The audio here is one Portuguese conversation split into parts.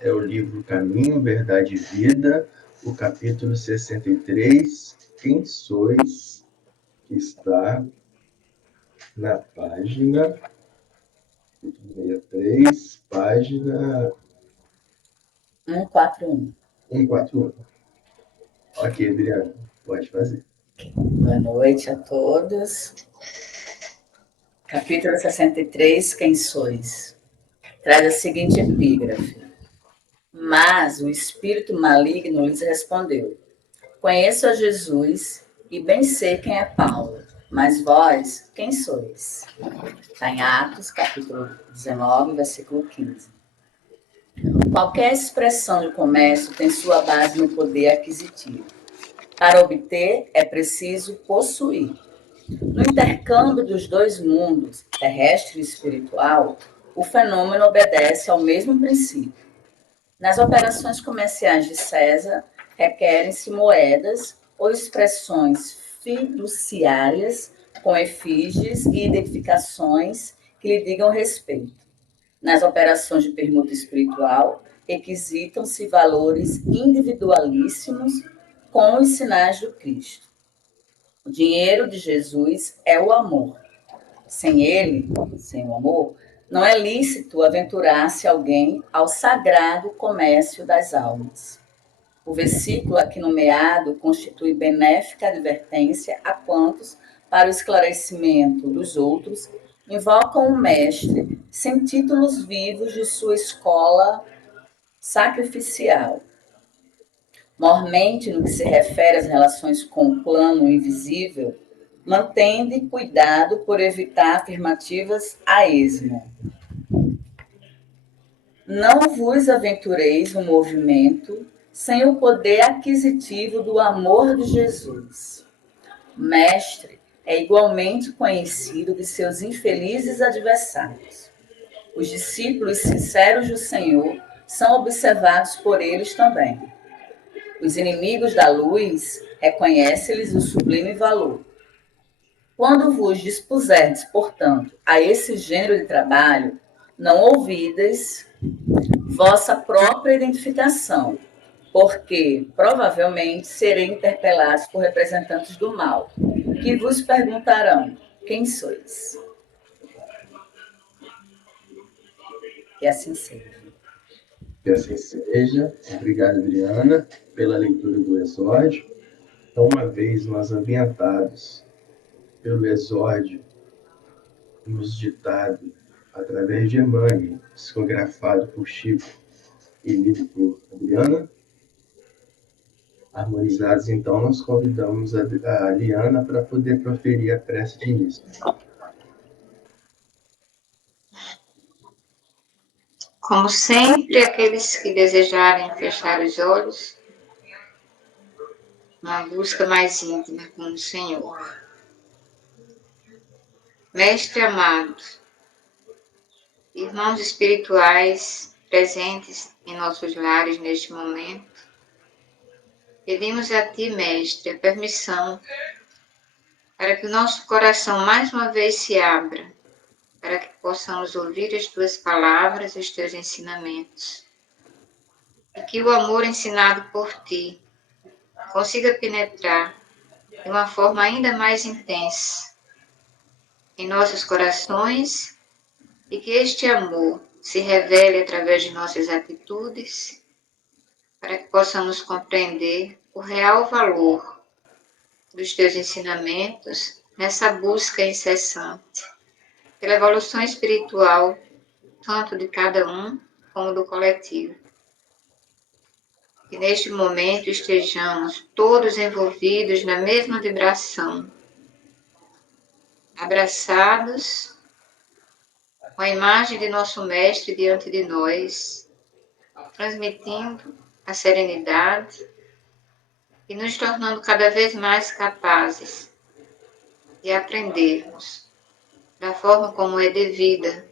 é o livro Caminho, Verdade e Vida, o capítulo 63, Quem Sois, que está na página 63, página 141. 141. Ok, Adriana, pode fazer. Boa noite a todos. Capítulo 63, Quem sois? Traz a seguinte epígrafe. Mas o espírito maligno lhes respondeu: Conheço a Jesus e bem sei quem é Paulo, mas vós, quem sois? Está em Atos, capítulo 19, versículo 15. Qualquer expressão de comércio tem sua base no poder aquisitivo. Para obter, é preciso possuir. No intercâmbio dos dois mundos, terrestre e espiritual, o fenômeno obedece ao mesmo princípio. Nas operações comerciais de César, requerem-se moedas ou expressões fiduciárias com efígies e identificações que lhe digam respeito. Nas operações de permuta espiritual, requisitam-se valores individualíssimos com os sinais do Cristo. O dinheiro de Jesus é o amor. Sem ele, sem o amor, não é lícito aventurar-se alguém ao sagrado comércio das almas. O versículo aqui nomeado constitui benéfica advertência a quantos, para o esclarecimento dos outros, invocam o mestre sem títulos vivos de sua escola sacrificial. Mormente, no que se refere às relações com o plano invisível, mantende cuidado por evitar afirmativas a esmo. Não vos aventureis no movimento sem o poder aquisitivo do amor de Jesus. O mestre é igualmente conhecido de seus infelizes adversários. Os discípulos sinceros do Senhor são observados por eles também. Os inimigos da luz reconhecem-lhes o sublime valor. Quando vos dispuserdes, portanto, a esse gênero de trabalho, não ouvides vossa própria identificação, porque provavelmente serei interpelados por representantes do mal, que vos perguntarão: quem sois? Que assim seja. Que assim seja. Obrigado, Adriana, pela leitura do exórdio. Então, uma vez nós ambientados pelo exórdio nos ditado através de Emmanuel, psicografado por Chico e lido por Adriana, harmonizados, então, nós convidamos a Liana para poder proferir a prece de início. Como sempre, aqueles que desejarem fechar os olhos, uma busca mais íntima com o Senhor. Mestre amado, irmãos espirituais presentes em nossos lares neste momento, pedimos a Ti, Mestre, a permissão para que o nosso coração mais uma vez se abra, para que possamos ouvir as Tuas palavras e os Teus ensinamentos. E que o amor ensinado por Ti consiga penetrar de uma forma ainda mais intensa em nossos corações e que este amor se revele através de nossas atitudes para que possamos compreender o real valor dos Teus ensinamentos nessa busca incessante pela evolução espiritual, tanto de cada um como do coletivo. Que neste momento estejamos todos envolvidos na mesma vibração, abraçados com a imagem de nosso Mestre diante de nós, transmitindo a serenidade e nos tornando cada vez mais capazes de aprendermos da forma como é devida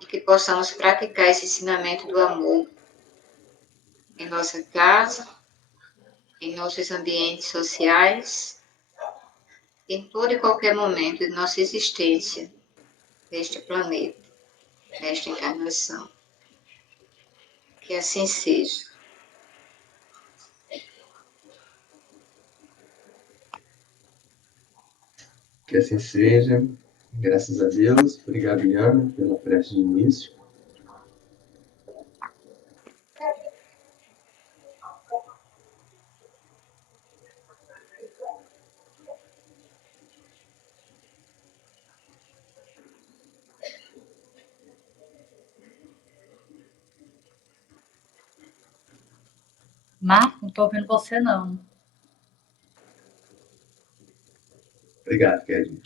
e que possamos praticar esse ensinamento do amor em nossa casa, em nossos ambientes sociais, em todo e qualquer momento de nossa existência neste planeta, nesta encarnação. Que assim seja. Que assim seja. Graças a Deus. Obrigado, Iana, pela prece de início. Marco, não estou ouvindo você, não. Obrigado, Kelly.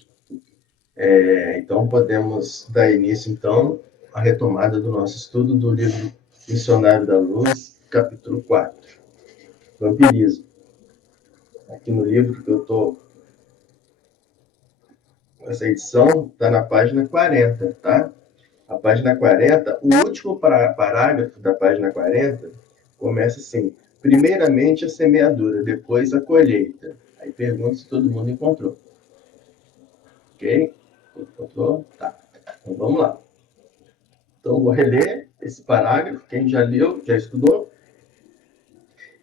Então, podemos dar início, então, à retomada do nosso estudo do livro Missionário da Luz, capítulo 4, Vampirismo. Aqui no livro que eu estou, essa edição está na página 40, tá? A página 40, o último parágrafo da página 40 começa assim: primeiramente a semeadura, depois a colheita. Aí pergunta se todo mundo encontrou. Ok? Encontrou? Tá. Então vamos lá. Então vou reler esse parágrafo, quem já leu, já estudou.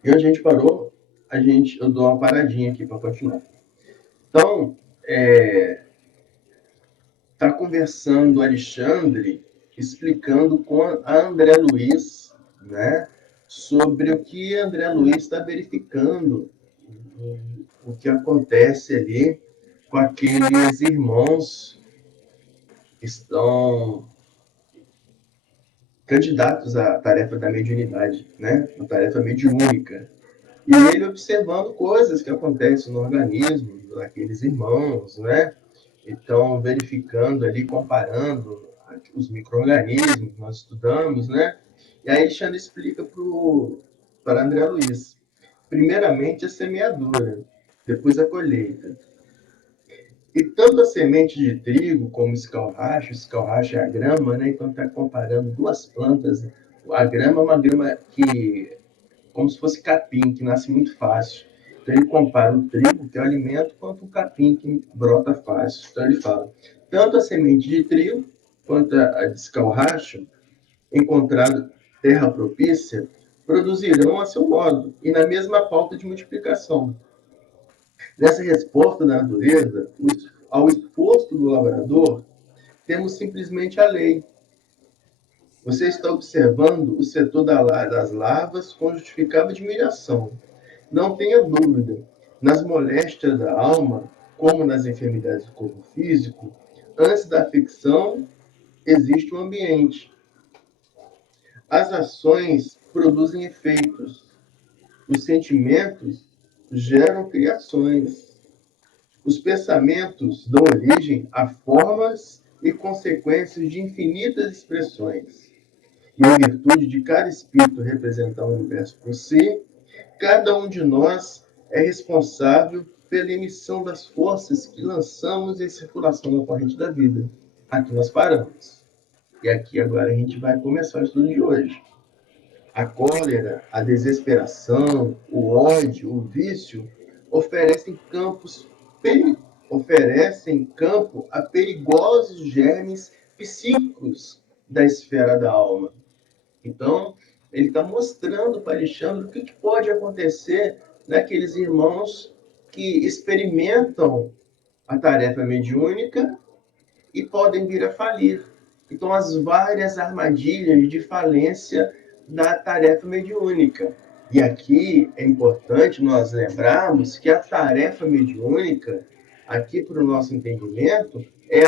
E onde a gente parou, eu dou uma paradinha aqui para continuar. Então, está conversando o Alexandre, explicando com a André Luiz, né, sobre o que André Luiz está verificando, o que acontece ali com aqueles irmãos que estão candidatos à tarefa da mediunidade, né, a tarefa mediúnica. E ele observando coisas que acontecem no organismo daqueles irmãos, né? Então, verificando ali, comparando os micro-organismos que nós estudamos, né? E aí Alexandre explica para André Luiz. Primeiramente, a semeadura, depois a colheita. E tanto a semente de trigo como o escalracho é a grama, né? Então, está comparando duas plantas. A grama é uma grama que, como se fosse capim, que nasce muito fácil. Então, ele compara o trigo, que é o alimento, quanto o capim, que brota fácil. Então, ele fala, tanto a semente de trigo quanto a de escalracho, encontrado terra propícia, produzirão a seu modo, e na mesma pauta de multiplicação. Nessa resposta da natureza, ao esforço do lavrador, temos simplesmente a lei. Você está observando o setor das larvas com justificável admiração. Não tenha dúvida, nas moléstias da alma, como nas enfermidades do corpo físico, antes da afecção existe um ambiente. As ações produzem efeitos. Os sentimentos geram criações. Os pensamentos dão origem a formas e consequências de infinitas expressões. E em virtude de cada espírito representar o universo por si, cada um de nós é responsável pela emissão das forças que lançamos em circulação na corrente da vida. Aqui nós paramos. E aqui agora a gente vai começar o estudo de hoje. A cólera, a desesperação, o ódio, o vício oferecem campo a perigosos germes psíquicos da esfera da alma. Então, ele está mostrando para Alexandre o que pode acontecer naqueles irmãos que experimentam a tarefa mediúnica e podem vir a falir. Então, as várias armadilhas de falência da tarefa mediúnica. E aqui é importante nós lembrarmos que a tarefa mediúnica, aqui para o nosso entendimento, é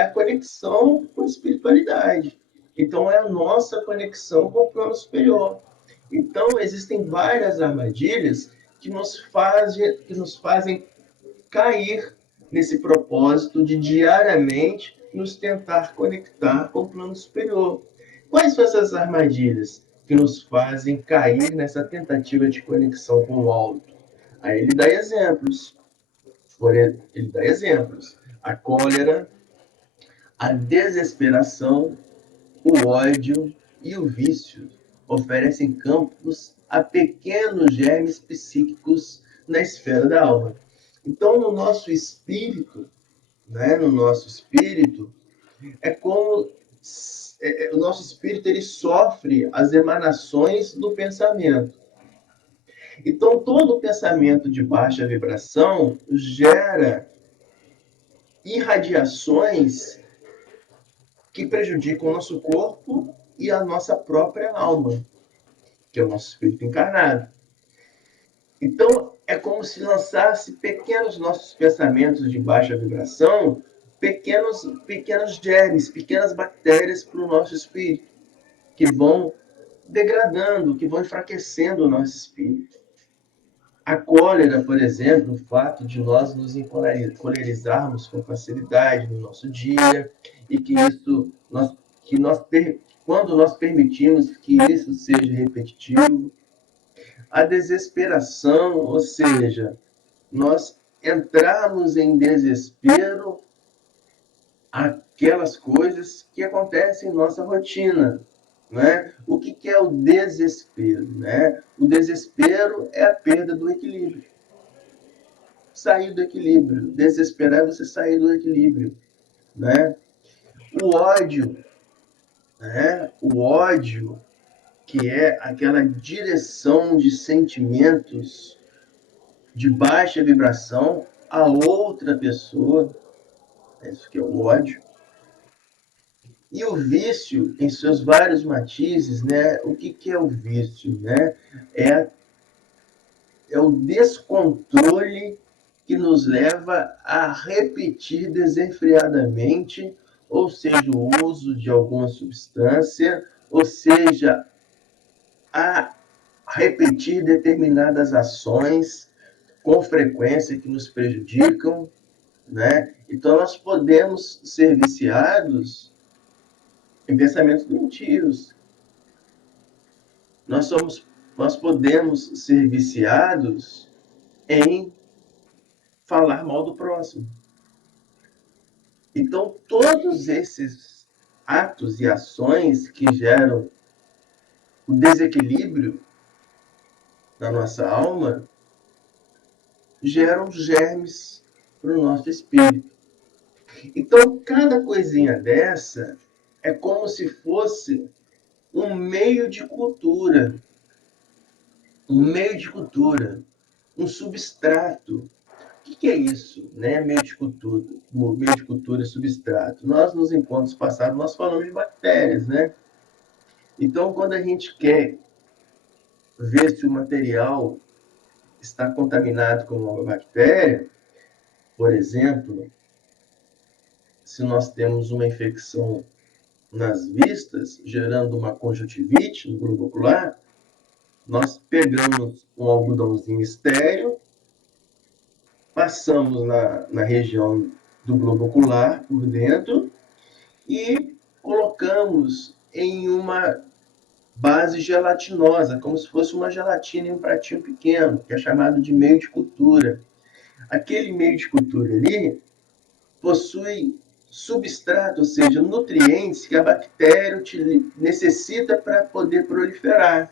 a conexão com a espiritualidade. Então, é a nossa conexão com o plano superior. Então, existem várias armadilhas que nos fazem cair nesse propósito de diariamente nos tentar conectar com o plano superior. Quais são essas armadilhas que nos fazem cair nessa tentativa de conexão com o alto? Aí ele dá exemplos. Ele dá exemplos. A cólera, a desesperação, o ódio e o vício oferecem campos a pequenos germes psíquicos na esfera da alma. Então, no nosso espírito, é como o nosso espírito ele sofre as emanações do pensamento. Então, todo pensamento de baixa vibração gera irradiações que prejudicam o nosso corpo e a nossa própria alma, que é o nosso espírito encarnado. Então, é como se lançasse pequenos nossos pensamentos de baixa vibração, pequenos germes, pequenas bactérias para o nosso espírito, que vão degradando, que vão enfraquecendo o nosso espírito. A cólera, por exemplo, o fato de nós nos encolerizarmos com facilidade no nosso dia, e que isso, quando nós permitimos que isso seja repetitivo, a desesperação, ou seja, nós entrarmos em desespero aquelas coisas que acontecem em nossa rotina. Né? O que é o desespero? Né? O desespero é a perda do equilíbrio. Sair do equilíbrio. Desesperar é você sair do equilíbrio. Né? O ódio, né? O ódio, que é aquela direção de sentimentos de baixa vibração a outra pessoa, isso que é o ódio. E o vício, em seus vários matizes, né? O que é o vício? Né? É o descontrole que nos leva a repetir desenfreadamente, ou seja, o uso de alguma substância, ou seja, a repetir determinadas ações com frequência que nos prejudicam, né? Então, nós podemos ser viciados em pensamentos doentios. Nós podemos ser viciados em falar mal do próximo. Então, todos esses atos e ações que geram o desequilíbrio na nossa alma geram germes para o nosso espírito. Então, cada coisinha dessa é como se fosse um meio de cultura, um substrato. O que é isso, né? Meio de cultura e substrato. Nós, nos encontros passados, nós falamos de bactérias, né? Então, quando a gente quer ver se o material está contaminado com uma bactéria, por exemplo, se nós temos uma infecção nas vistas, gerando uma conjuntivite no globo ocular, nós pegamos um algodãozinho estéreo, passamos na região do globo ocular, por dentro, e colocamos em uma base gelatinosa, como se fosse uma gelatina em um pratinho pequeno, que é chamado de meio de cultura. Aquele meio de cultura ali possui substrato, ou seja, nutrientes que a bactéria necessita para poder proliferar.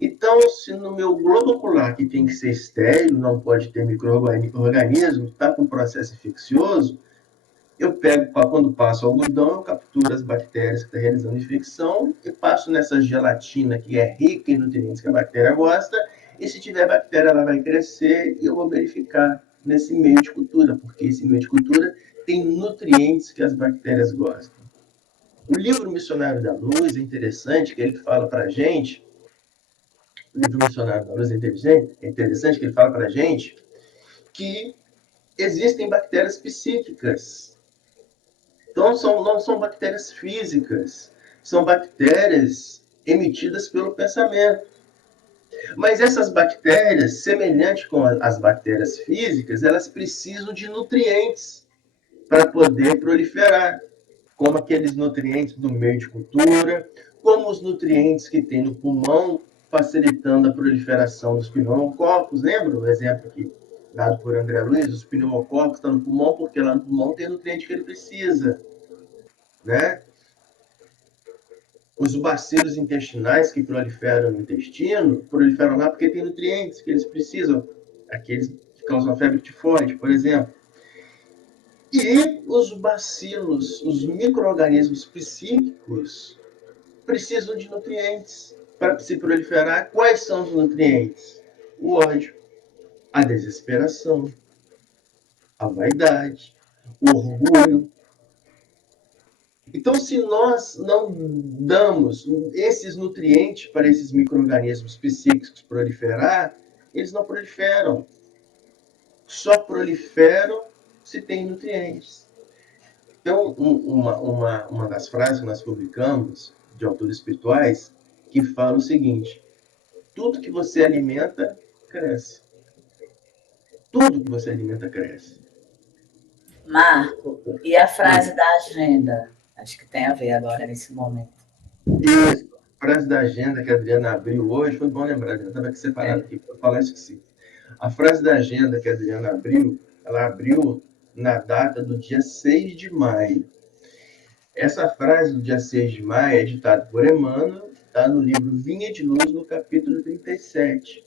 Então, se no meu globo ocular, que tem que ser estéril, não pode ter micro-organismo, está com processo infeccioso, eu pego, quando passo o algodão, eu capturo as bactérias que estão realizando infecção e passo nessa gelatina que é rica em nutrientes que a bactéria gosta, e se tiver bactéria, ela vai crescer e eu vou verificar nesse meio de cultura, porque esse meio de cultura tem nutrientes que as bactérias gostam. O livro Missionário da Luz é interessante, que ele fala para a gente, o livro Missionário da Luz é interessante que ele fala para a gente que existem bactérias psíquicas. Então, não são bactérias físicas, são bactérias emitidas pelo pensamento. Mas essas bactérias, semelhante com as bactérias físicas, elas precisam de nutrientes para poder proliferar, como aqueles nutrientes do meio de cultura, como os nutrientes que tem no pulmão, facilitando a proliferação dos pneumococos. Lembra o exemplo aqui dado por André Luiz? Os pneumococos estão no pulmão porque lá no pulmão tem o nutriente que ele precisa. Né? Os bacilos intestinais que proliferam no intestino, proliferam lá porque tem nutrientes que eles precisam, aqueles que causam febre tifoide, por exemplo. E os bacilos, os micro-organismos psíquicos, precisam de nutrientes para se proliferar. Quais são os nutrientes? O ódio, a desesperação, a vaidade, o orgulho. Então, se nós não damos esses nutrientes para esses micro-organismos psíquicos proliferar, eles não proliferam. Só proliferam se tem nutrientes. Então, uma das frases que nós publicamos de autores espirituais que fala o seguinte: tudo que você alimenta, cresce. Tudo que você alimenta, cresce. Marco, e a frase da agenda? Acho que tem a ver agora nesse momento. Isso. A frase da agenda que a Adriana abriu hoje, foi bom lembrar, eu estava aqui separado aqui para falar isso sim. A frase da agenda que a Adriana abriu, ela abriu na data do dia 6 de maio. Essa frase do dia 6 de maio é ditada por Emmanuel, está no livro Vinha de Luz, no capítulo 37.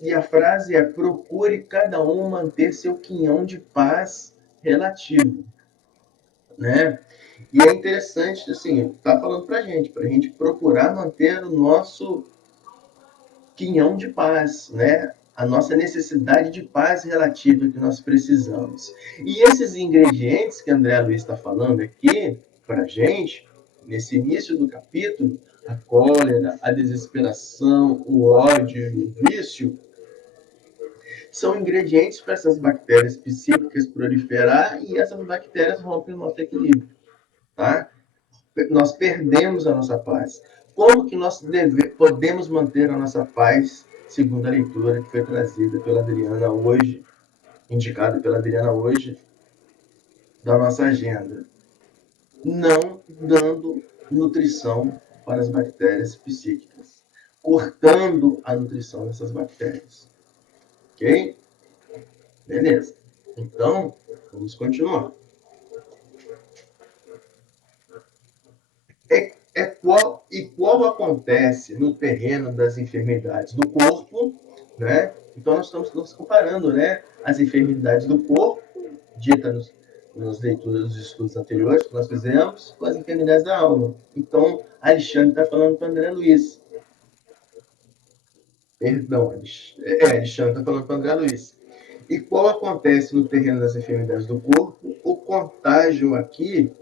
E a frase é: procure cada um manter seu quinhão de paz relativo. Né? E é interessante, assim, tá falando para a gente procurar manter o nosso quinhão de paz, né? A nossa necessidade de paz relativa que nós precisamos. E esses ingredientes que André Luiz está falando aqui para a gente, nesse início do capítulo, a cólera, a desesperação, o ódio e o vício, são ingredientes para essas bactérias psíquicas proliferar e essas bactérias rompem o nosso equilíbrio. Tá? Nós perdemos a nossa paz. Como que nós podemos manter a nossa paz, segundo a leitura que foi trazida pela Adriana hoje, indicada pela Adriana hoje, da nossa agenda? Não dando nutrição para as bactérias psíquicas, cortando a nutrição dessas bactérias. Ok? Beleza. Então, vamos continuar. Qual acontece no terreno das enfermidades do corpo, né? Então, nós estamos nos comparando, né, as enfermidades do corpo, ditas nos leituras dos estudos anteriores que nós fizemos, com as enfermidades da alma. Então, Alexandre está falando para André Luiz. Perdão, Alexandre está falando para André Luiz. E qual acontece no terreno das enfermidades do corpo? O contágio aqui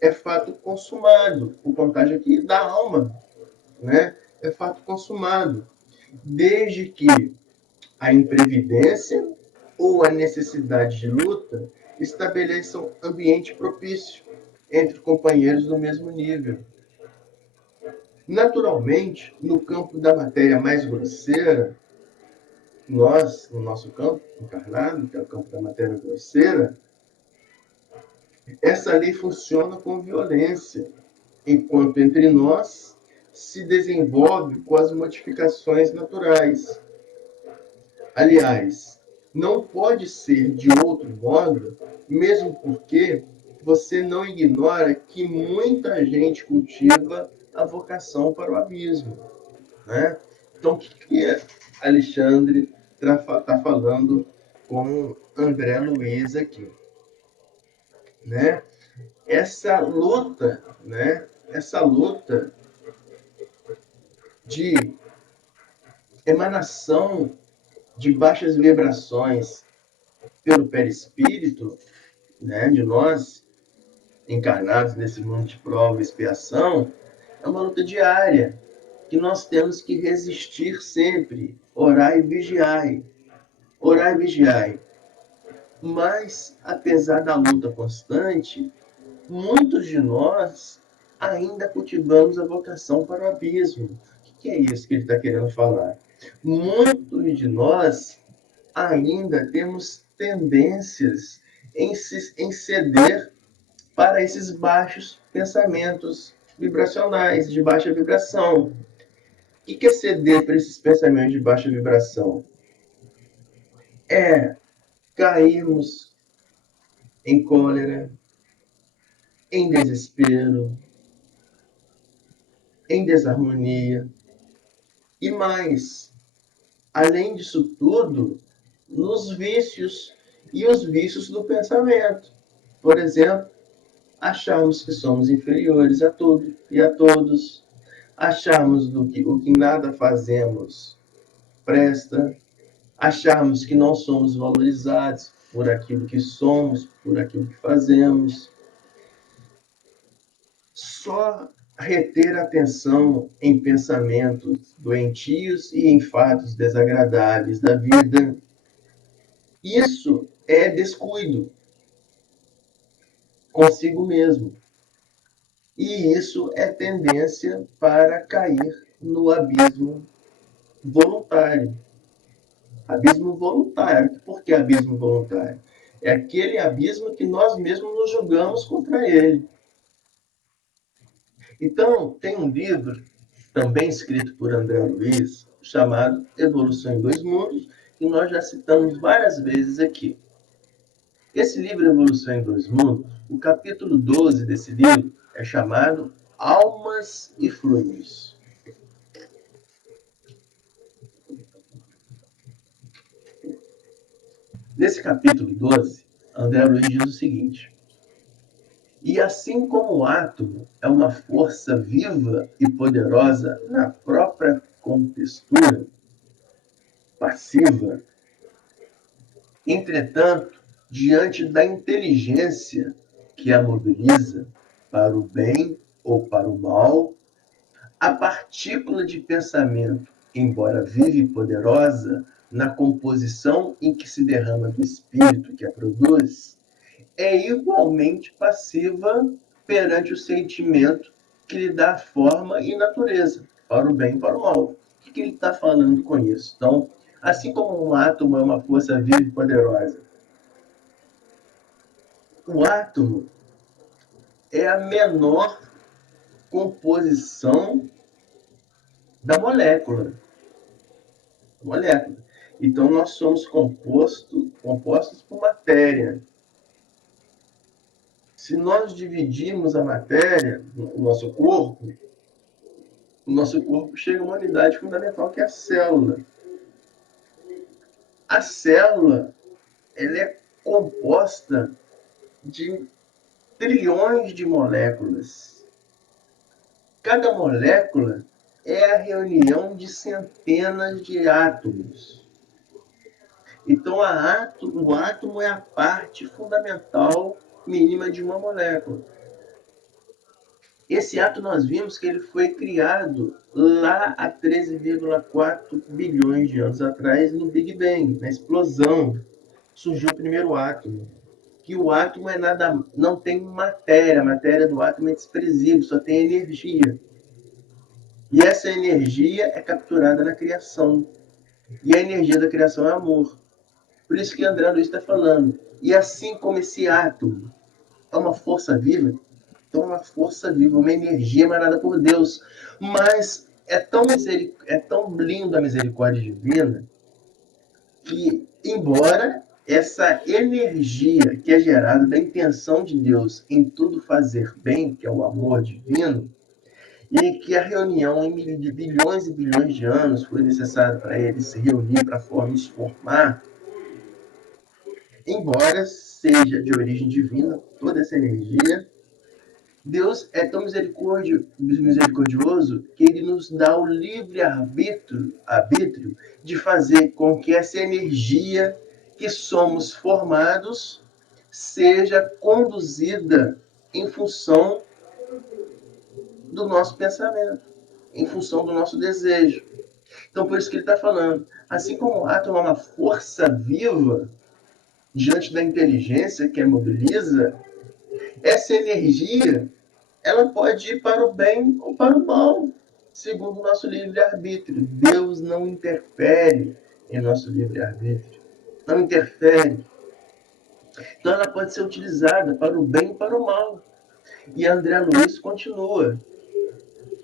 é fato consumado. O contágio aqui da alma, né? É fato consumado. Desde que a imprevidência ou a necessidade de luta estabeleçam ambiente propício entre companheiros do mesmo nível. Naturalmente, no campo da matéria mais grosseira, nós, no nosso campo encarnado, que é o campo da matéria grosseira, essa lei funciona com violência, enquanto entre nós se desenvolve com as modificações naturais. Aliás, não pode ser de outro modo, mesmo porque você não ignora que muita gente cultiva a vocação para o abismo. Né? Então, o que Alexandre está falando com André Luiz aqui? Né? Essa luta, né? Essa luta de emanação de baixas vibrações pelo perispírito, né, de nós, encarnados nesse mundo de prova e expiação, é uma luta diária, que nós temos que resistir sempre, orar e vigiar. Orar e vigiar. Mas, apesar da luta constante, muitos de nós ainda cultivamos a vocação para o abismo. O que é isso que ele está querendo falar? Muitos de nós ainda temos tendências em ceder para esses baixos pensamentos vibracionais, de baixa vibração. O que é ceder para esses pensamentos de baixa vibração? É cairmos em cólera, em desespero, em desarmonia. E mais, além disso tudo, nos vícios E os vícios do pensamento. Por exemplo, acharmos que somos inferiores a tudo e a todos, acharmos o que nada fazemos presta, acharmos que não somos valorizados por aquilo que somos, por aquilo que fazemos. Só reter atenção em pensamentos doentios e em fatos desagradáveis da vida. Isso é descuido consigo mesmo. E isso é tendência para cair no abismo voluntário. Abismo voluntário. Por que abismo voluntário? É aquele abismo que nós mesmos nos julgamos contra ele. Então, tem um livro, também escrito por André Luiz, chamado Evolução em Dois Mundos, que nós já citamos várias vezes aqui. Esse livro, Evolução em Dois Mundos, o capítulo 12 desse livro é chamado Almas e Fluidos. Nesse capítulo 12, André Luiz diz o seguinte: e assim como o átomo é uma força viva e poderosa na própria contextura passiva, entretanto, diante da inteligência que a mobiliza para o bem ou para o mal, a partícula de pensamento, embora viva e poderosa na composição em que se derrama do espírito que a produz, é igualmente passiva perante o sentimento que lhe dá forma e natureza, para o bem e para o mal. O que ele está falando com isso? Então, assim como um átomo é uma força viva e poderosa, o átomo é a menor composição da molécula. Então, nós somos compostos por matéria. Se nós dividirmos a matéria no nosso corpo, o nosso corpo chega a uma unidade fundamental, que é a célula. A célula, ela é composta de trilhões de moléculas. Cada molécula é a reunião de centenas de átomos. Então, o átomo é a parte fundamental mínima de uma molécula. Esse átomo nós vimos que ele foi criado lá há 13,4 bilhões de anos atrás, no Big Bang, na explosão. Surgiu o primeiro átomo. Que o átomo é nada, não tem matéria, a matéria do átomo é desprezível, só tem energia. E essa energia é capturada na criação. E a energia da criação é amor. Por isso que André Luiz está falando. E assim como esse átomo é uma força viva, então uma força viva, uma energia emanada por Deus. Mas é tão linda a misericórdia divina que, embora essa energia que é gerada da intenção de Deus em tudo fazer bem, que é o amor divino, e que a reunião em bilhões e bilhões de anos foi necessário para eles se reunir para nos formar, embora seja de origem divina toda essa energia, Deus é tão misericordioso que ele nos dá o livre arbítrio de fazer com que essa energia que somos formados seja conduzida em função do nosso pensamento, em função do nosso desejo. Então, por isso que ele está falando, assim como o átomo é uma força viva diante da inteligência que a mobiliza, essa energia ela pode ir para o bem ou para o mal, segundo o nosso livre-arbítrio. Deus não interfere em nosso livre-arbítrio. Não interfere. Então ela pode ser utilizada para o bem e para o mal. E André Luiz continua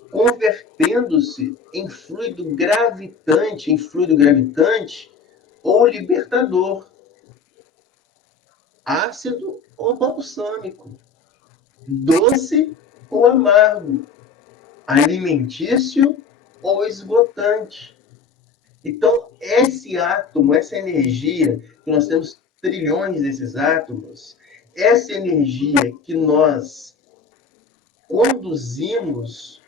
convertendo-se em fluido gravitante ou libertador, ácido ou balsâmico, doce ou amargo, alimentício ou esgotante. Então, esse átomo, essa energia que nós temos trilhões desses átomos, essa energia que nós conduzimos,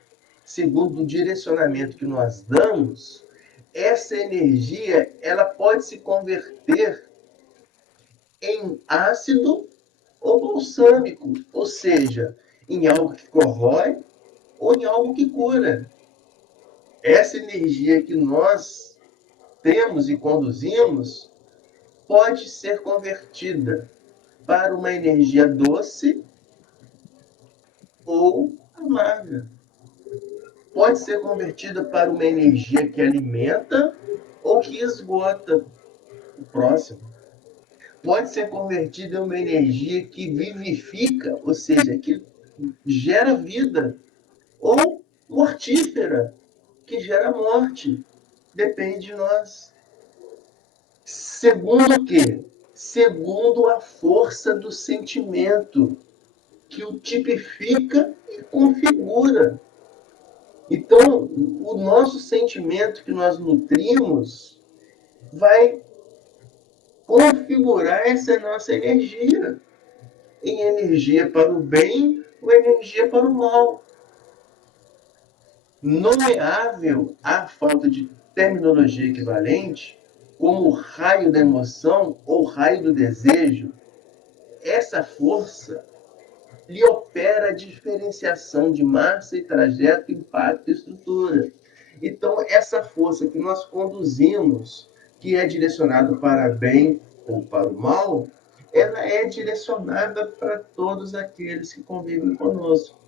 segundo o direcionamento que nós damos, essa energia ela pode se converter em ácido ou balsâmico, ou seja, em algo que corrói ou em algo que cura. Essa energia que nós temos e conduzimos pode ser convertida para uma energia doce ou amarga. Pode ser convertida para uma energia que alimenta ou que esgota o próximo. Pode ser convertida em uma energia que vivifica, ou seja, que gera vida, ou mortífera, que gera morte. Depende de nós. Segundo o quê? Segundo a força do sentimento, que o tipifica e configura. Então, o nosso sentimento que nós nutrimos vai configurar essa nossa energia em energia para o bem ou energia para o mal. Nomeável à falta de terminologia equivalente, como o raio da emoção ou raio do desejo, essa força lhe opera a diferenciação de massa e trajeto, impacto e estrutura. Então, essa força que nós conduzimos, que é direcionada para bem ou para o mal, ela é direcionada para todos aqueles que convivem conosco.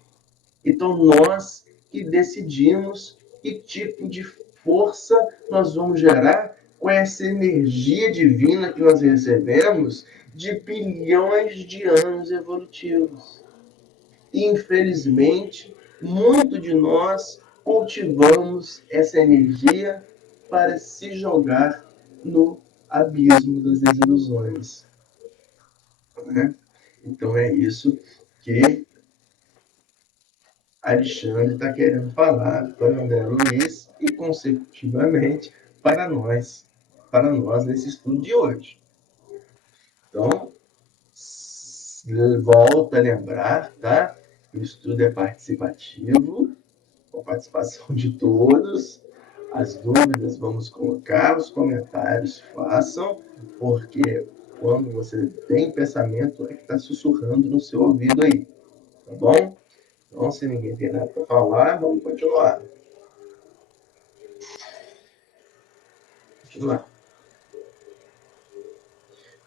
Então, nós que decidimos que tipo de força nós vamos gerar com essa energia divina que nós recebemos de bilhões de anos evolutivos. Infelizmente, muito de nós cultivamos essa energia para se jogar no abismo das desilusões. Né? Então é isso que Alexandre está querendo falar para André Luiz e, consecutivamente, para nós nesse estudo de hoje. Então, volta a lembrar, tá? O estudo é participativo, com a participação de todos. As dúvidas vamos colocar, os comentários façam, porque quando você tem pensamento, é que está sussurrando no seu ouvido aí, tá bom? Então, se ninguém tem nada para falar, vamos continuar.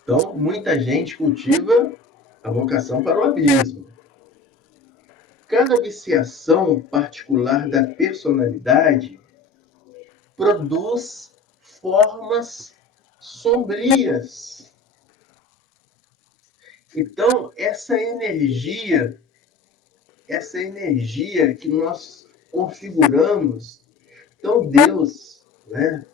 Então, muita gente cultiva a vocação para o abismo. Cada viciação particular da personalidade produz formas sombrias. Então, essa energia que nós configuramos, então Deus, né,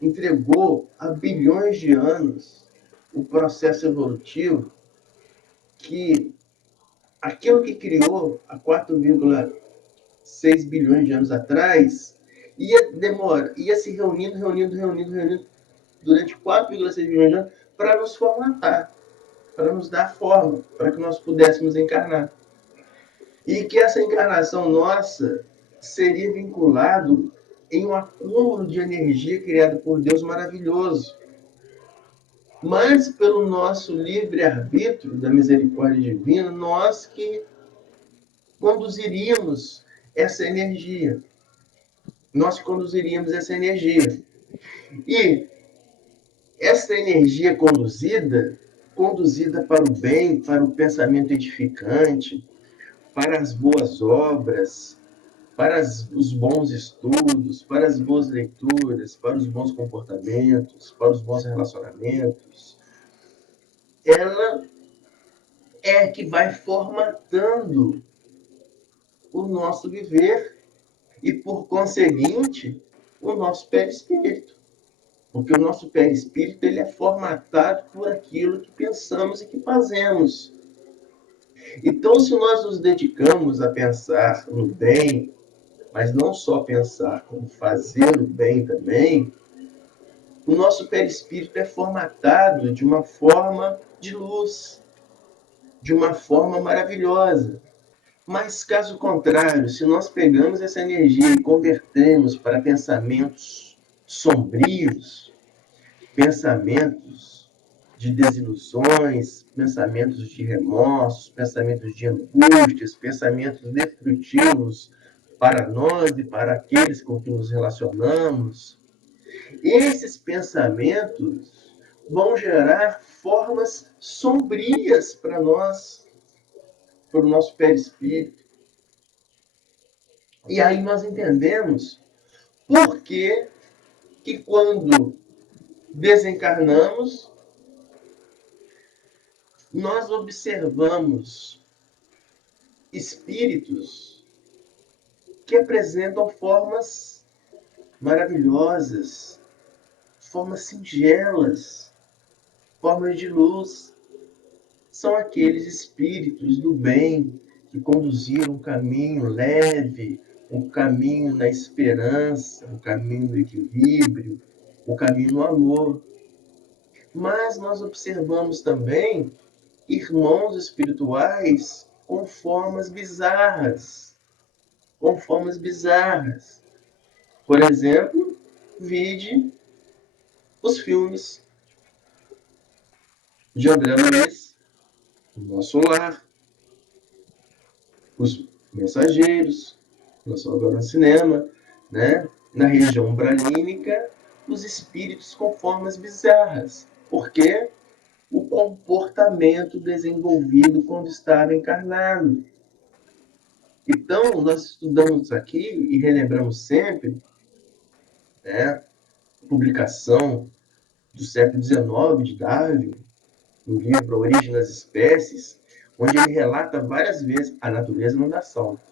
entregou há bilhões de anos o processo evolutivo que aquilo que criou há 4,6 bilhões de anos atrás ia se reunindo durante 4,6 bilhões de anos para nos formatar, para nos dar forma, para que nós pudéssemos encarnar. E que essa encarnação nossa seria vinculado em um acúmulo de energia criado por Deus maravilhoso. Mas, pelo nosso livre-arbítrio da misericórdia divina, nós que conduziríamos essa energia. E essa energia conduzida para o bem, para o pensamento edificante, para as boas obras, para os bons estudos, para as boas leituras, para os bons comportamentos, para os bons relacionamentos, ela é que vai formatando o nosso viver e, por conseguinte, o nosso perispírito. Porque o nosso perispírito ele é formatado por aquilo que pensamos e que fazemos. Então, se nós nos dedicamos a pensar no bem, mas não só pensar, como fazer o bem também, O nosso perispírito é formatado de uma forma de luz, de uma forma maravilhosa. Mas, caso contrário, se nós pegamos essa energia e convertemos para pensamentos sombrios, pensamentos de desilusões, pensamentos de remorsos, pensamentos de angústias, pensamentos destrutivos para nós e para aqueles com que nos relacionamos, esses pensamentos vão gerar formas sombrias para nós, para o nosso perispírito. E aí nós entendemos por que quando desencarnamos, nós observamos espíritos que apresentam formas maravilhosas, formas singelas, formas de luz. São aqueles espíritos do bem que conduziram um caminho leve, um caminho na esperança, um caminho do equilíbrio, um caminho no amor. Mas nós observamos também irmãos espirituais com formas bizarras. Com formas bizarras. Por exemplo, vide os filmes de André Luiz, O Nosso Lar, Os Mensageiros, lançou agora no cinema, né? Na região umbralínica, os espíritos com formas bizarras. Por quê? O comportamento desenvolvido quando estava encarnado. Então, nós estudamos aqui e relembramos sempre, né, a publicação do século XIX de Darwin, no livro A Origem das Espécies, onde ele relata várias vezes a natureza não dá saltos.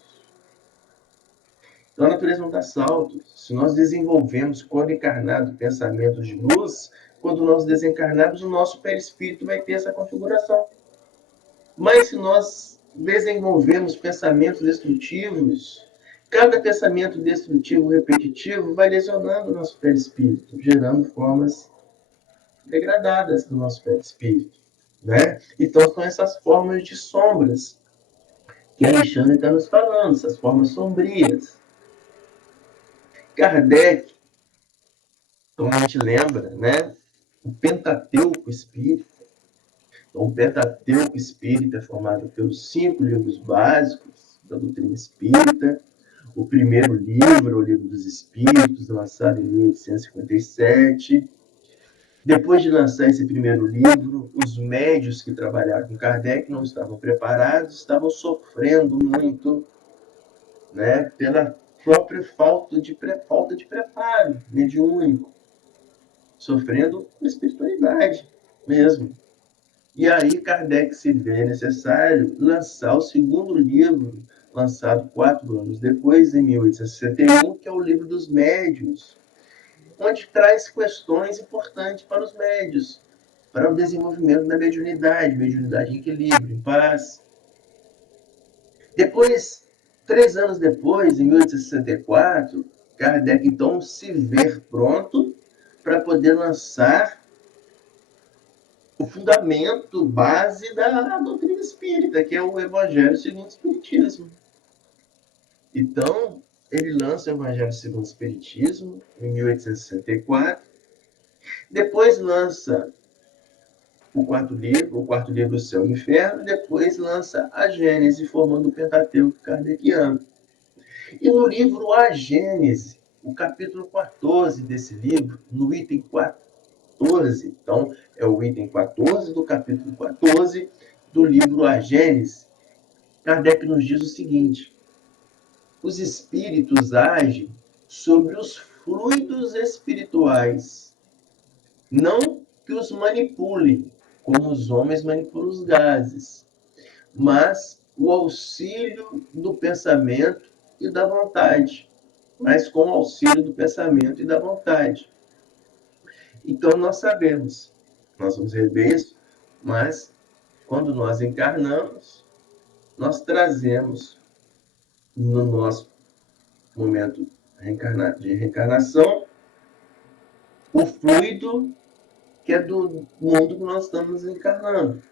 Então, a natureza não dá saltos. Se nós desenvolvemos, quando encarnado, pensamentos de luz, quando nós desencarnarmos, o nosso perispírito vai ter essa configuração. Mas se nós desenvolvemos pensamentos destrutivos, cada pensamento destrutivo repetitivo vai lesionando o nosso perispírito, gerando formas degradadas do nosso perispírito, né? Então, são essas formas de sombras que Alexandre está nos falando, essas formas sombrias. Kardec, como a gente lembra, né? O Pentateuco Espírita. Então, o Pentateuco Espírita é formado pelos 5 livros básicos da doutrina espírita. O primeiro livro, o Livro dos Espíritos, lançado em 1857. Depois de lançar esse primeiro livro, os médios que trabalharam com Kardec não estavam preparados, estavam sofrendo muito, né, pela própria falta de preparo mediúnico, sofrendo com espiritualidade mesmo. E aí Kardec se vê necessário lançar o segundo livro, lançado 4 anos depois, em 1861, que é o Livro dos Médiuns, onde traz questões importantes para os médios, para o desenvolvimento da mediunidade em equilíbrio, em paz. Depois, 3 anos depois, em 1864, Kardec então se vê pronto para poder lançar o fundamento base da doutrina espírita, que é o Evangelho segundo o Espiritismo. Então, ele lança o Evangelho segundo o Espiritismo, em 1864. Depois lança o quarto livro, O Céu e o Inferno. Depois lança a Gênese, formando o Pentateuco kardeciano. E no livro A Gênese, o capítulo 14 desse livro, no item 14, então é o item 14 do capítulo 14 do livro A Gênese, Kardec nos diz o seguinte: os espíritos agem sobre os fluidos espirituais, não que os manipulem, como os homens manipulam os gases, mas o auxílio do pensamento e da vontade, mas com o auxílio do pensamento e da vontade. Então, nós sabemos, nós vamos rever isso, mas quando nós encarnamos, nós trazemos no nosso momento de reencarnação o fluido que é do mundo que nós estamos encarnando.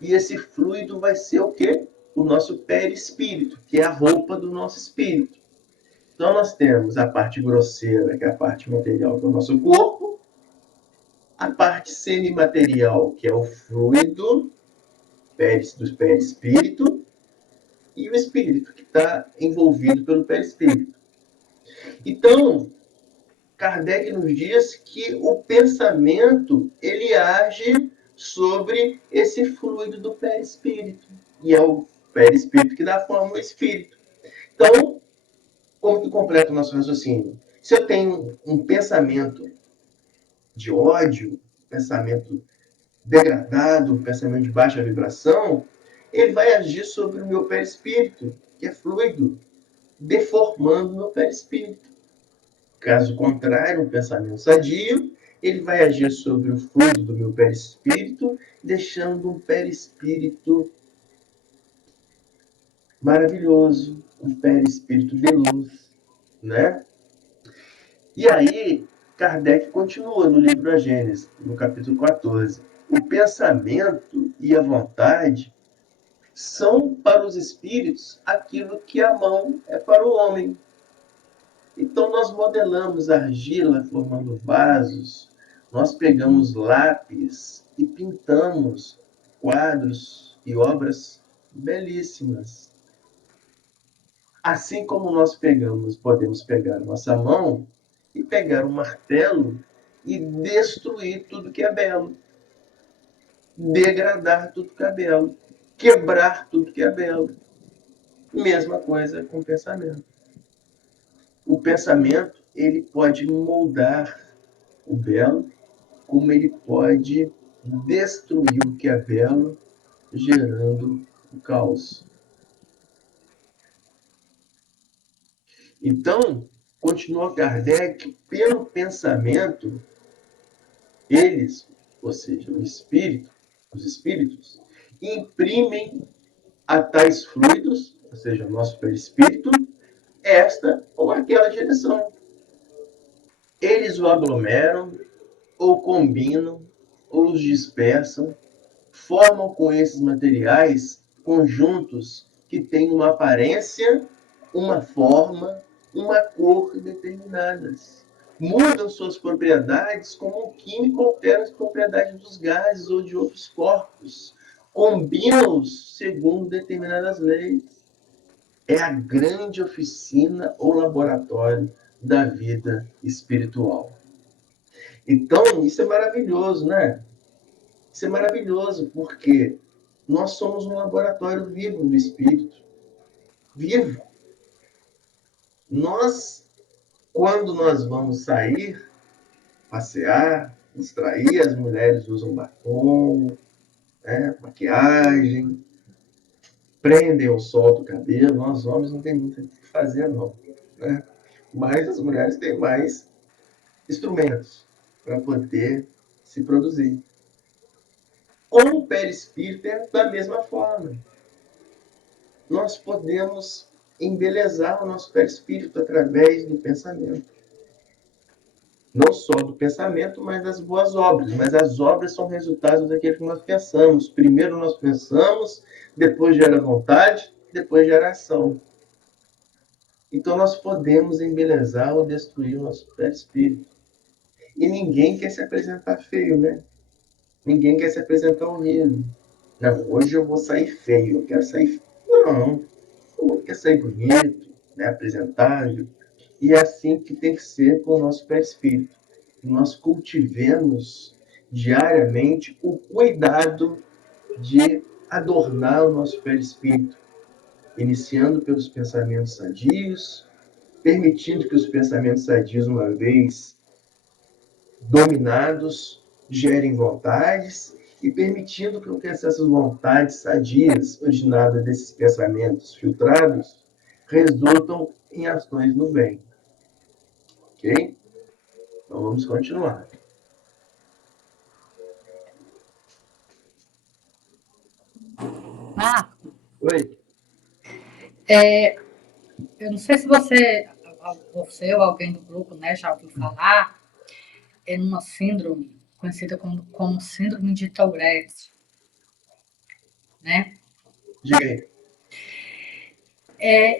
E esse fluido vai ser o quê? O nosso perispírito, que é a roupa do nosso espírito. Então, nós temos a parte grosseira, que é a parte material do nosso corpo, a parte semimaterial, que é o fluido do perispírito, e o espírito, que está envolvido pelo perispírito. Então, Kardec nos diz que o pensamento ele age sobre esse fluido do perispírito. E é o perispírito que dá forma ao espírito. Então, como que completa o nosso raciocínio? Se eu tenho um pensamento de ódio, pensamento degradado, pensamento de baixa vibração, ele vai agir sobre o meu perispírito, que é fluido, deformando o meu perispírito. Caso contrário, um pensamento sadio, ele vai agir sobre o fluido do meu perispírito, deixando um perispírito maravilhoso, um perispírito de luz, né? E aí, Kardec continua no livro da Gênesis, no capítulo 14. O pensamento e a vontade são para os espíritos aquilo que a mão é para o homem. Então, nós modelamos a argila formando vasos, nós pegamos lápis e pintamos quadros e obras belíssimas. Assim como nós podemos pegar nossa mão e pegar um martelo e destruir tudo que é belo, degradar tudo que é belo, quebrar tudo que é belo. Mesma coisa com o pensamento. O pensamento, ele pode moldar o belo, como ele pode destruir o que é belo, gerando o caos. Então, continua Kardec, pelo pensamento, eles, ou seja, os espíritos, imprimem a tais fluidos, ou seja, o nosso perispírito, esta ou aquela direção. Eles o aglomeram, ou combinam, ou os dispersam, formam com esses materiais conjuntos que têm uma aparência, uma forma, uma cor determinadas. Mudam suas propriedades como o químico altera as propriedades dos gases ou de outros corpos. Combinam-os segundo determinadas leis. É a grande oficina ou laboratório da vida espiritual. Então, isso é maravilhoso, né? Isso é maravilhoso, porque nós somos um laboratório vivo do espírito. Vivo. Quando nós vamos sair, passear, distrair, as mulheres usam batom, né, maquiagem, prendem o sol do cabelo. Nós homens não tem muito o que fazer, não. Né? Mas as mulheres têm mais instrumentos para poder se produzir. Com o perispírito é da mesma forma. Nós podemos embelezar o nosso perispírito através do pensamento. Não só do pensamento, mas das boas obras. Mas as obras são resultados daquilo que nós pensamos. Primeiro nós pensamos, depois gera vontade, depois gera ação. Então nós podemos embelezar ou destruir o nosso perispírito. E ninguém quer se apresentar feio, né? Ninguém quer se apresentar horrível. Não, hoje eu vou sair feio, eu quero sair feio. Não, eu quero sair bonito, né? Apresentável. E é assim que tem que ser com o nosso perispírito. Nós cultivemos diariamente o cuidado de adornar o nosso perispírito, iniciando pelos pensamentos sadios, permitindo que os pensamentos sadios, uma vez dominados, gerem vontades e permitindo que essas vontades sadias, originadas desses pensamentos filtrados, resultam em ações no bem. Ok? Então vamos continuar. Marco, Oi? eu não sei se você ou alguém do grupo, né, já ouviu falar, é numa síndrome conhecida como síndrome de Tourette, né? Diga aí.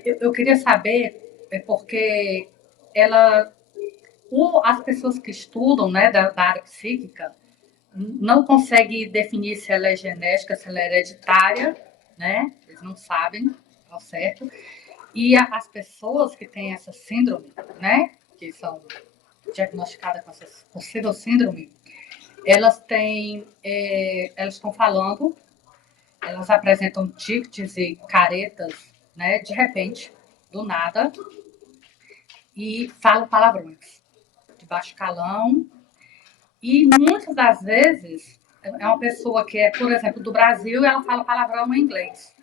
Eu queria saber, porque as pessoas que estudam, né, da área psíquica não conseguem definir se ela é genética, se ela é hereditária, né? Eles não sabem ao certo. E as pessoas que têm essa síndrome, né, que são diagnosticadas com essa possível síndrome, elas estão falando, elas apresentam tics e caretas, né, de repente, do nada, e falam palavrões de baixo calão. E muitas das vezes é uma pessoa que é, por exemplo, do Brasil e ela fala palavrão em inglês.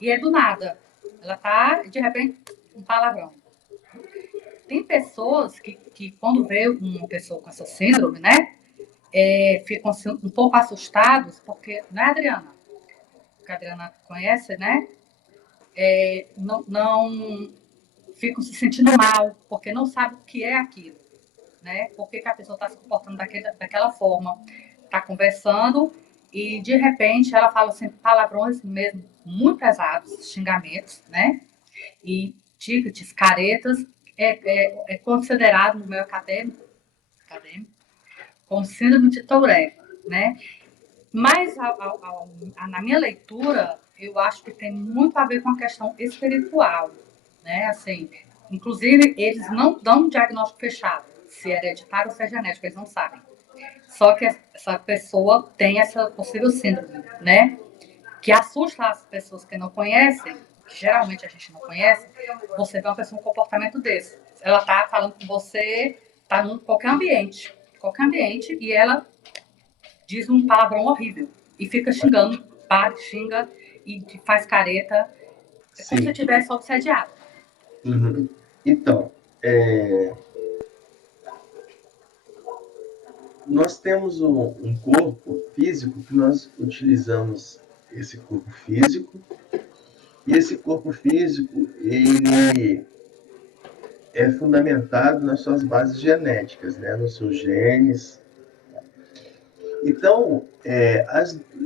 E é do nada. Ela tá, de repente, um palavrão. Tem pessoas que quando vê uma pessoa com essa síndrome, né, ficam assim, um pouco assustados, porque, né, Adriana? Que a Adriana conhece, né? Não ficam se sentindo mal, porque não sabe o que é aquilo, né? Por que a pessoa está se comportando daquela forma. Está conversando e, de repente, ela fala assim, palavrões mesmo muito pesados, xingamentos, né? E tickets, caretas, é considerado no meio acadêmico como síndrome de Tourette, né? Mas, na minha leitura, eu acho que tem muito a ver com a questão espiritual, né? Assim, inclusive, eles não dão um diagnóstico fechado, se é hereditário ou se é genético, eles não sabem. Só que essa pessoa tem essa possível síndrome, né? Que assusta as pessoas que não conhecem, que geralmente a gente não conhece, você vê uma pessoa com um comportamento desse. Ela está falando com você, está em qualquer ambiente, e ela diz um palavrão horrível e fica xingando, xinga e faz careta. É como se estivesse obsediado. Uhum. Então, nós temos um corpo físico que nós utilizamos esse corpo físico, e esse corpo físico ele é fundamentado nas suas bases genéticas, né, nos seus genes. Então,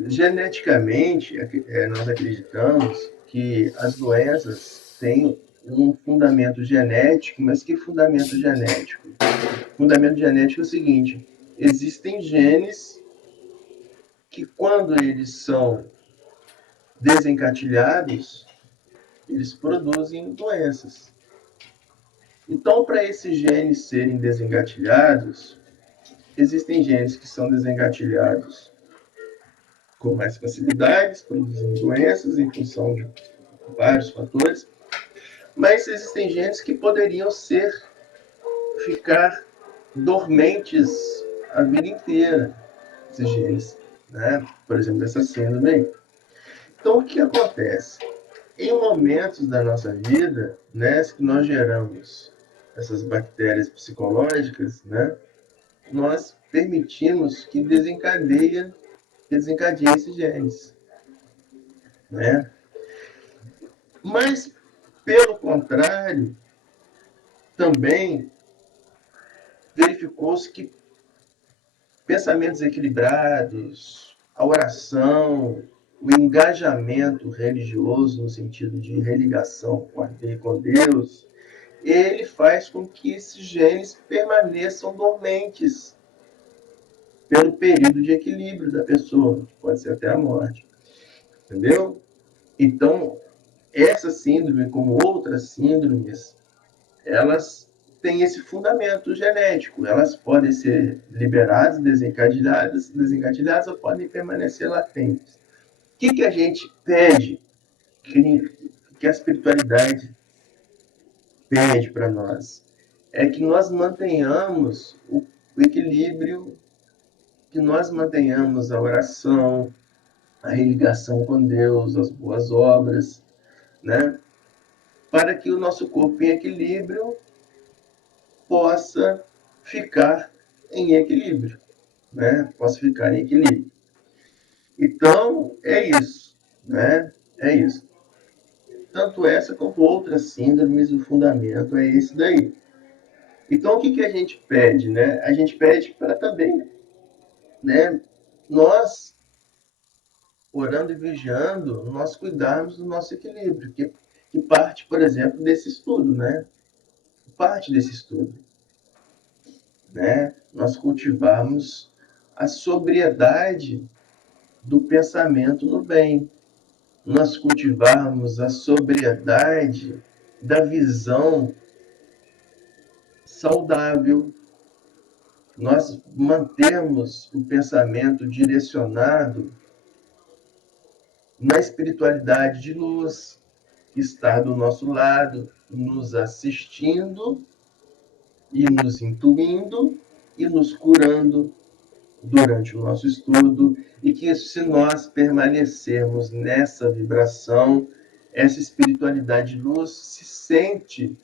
geneticamente, nós acreditamos que as doenças têm um fundamento genético, mas que fundamento genético? Fundamento genético é o seguinte: existem genes que, quando eles são desencatilhados, eles produzem doenças. Então, para esses genes serem desengatilhados, existem genes que são desengatilhados com mais facilidades, produzindo doenças em função de vários fatores, mas existem genes que poderiam ficar dormentes a vida inteira, esses genes, né? Por exemplo, essa síndrome aí. Então, o que acontece? Em momentos da nossa vida, né, que nós geramos essas bactérias psicológicas, né, nós permitimos que desencadeie esses genes, né? Mas, pelo contrário, também verificou-se que pensamentos equilibrados, a oração, o engajamento religioso no sentido de religação com Deus, ele faz com que esses genes permaneçam dormentes pelo período de equilíbrio da pessoa, que pode ser até a morte. Entendeu? Então, essa síndrome, como outras síndromes, elas têm esse fundamento genético. Elas podem ser liberadas, desencadeadas ou podem permanecer latentes. O que a gente pede, que a espiritualidade pede para nós? É que nós mantenhamos o equilíbrio, que nós mantenhamos a oração, a religação com Deus, as boas obras, né? Para que o nosso corpo em equilíbrio possa ficar em equilíbrio, né? Possa ficar em equilíbrio. Então, é isso, né? É isso. Tanto essa quanto outras síndromes, o fundamento é esse daí. Então, o que a gente pede, né? A gente pede para também, né, nós, orando e vigiando, nós cuidarmos do nosso equilíbrio, que parte, por exemplo, desse estudo, né? Parte desse estudo, né? Nós cultivarmos a sobriedade do pensamento no bem, nós cultivarmos a sobriedade da visão saudável, nós mantermos o pensamento direcionado na espiritualidade de luz, que está do nosso lado, nos assistindo e nos intuindo e nos curando durante o nosso estudo, e que se nós permanecermos nessa vibração, essa espiritualidade de luz se sente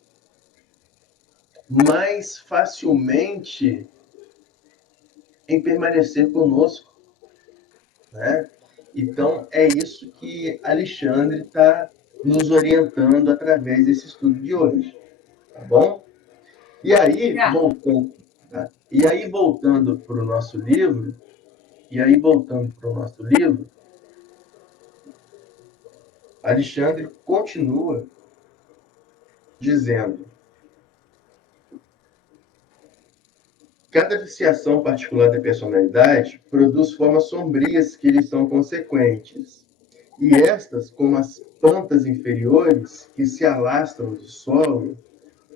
mais facilmente em permanecer conosco, né? Então, é isso que Alexandre está nos orientando através desse estudo de hoje, tá bom? E aí, voltando para o nosso livro, Alexandre continua dizendo: cada viciação particular da personalidade produz formas sombrias que lhe são consequentes. E estas, como as plantas inferiores que se alastram do solo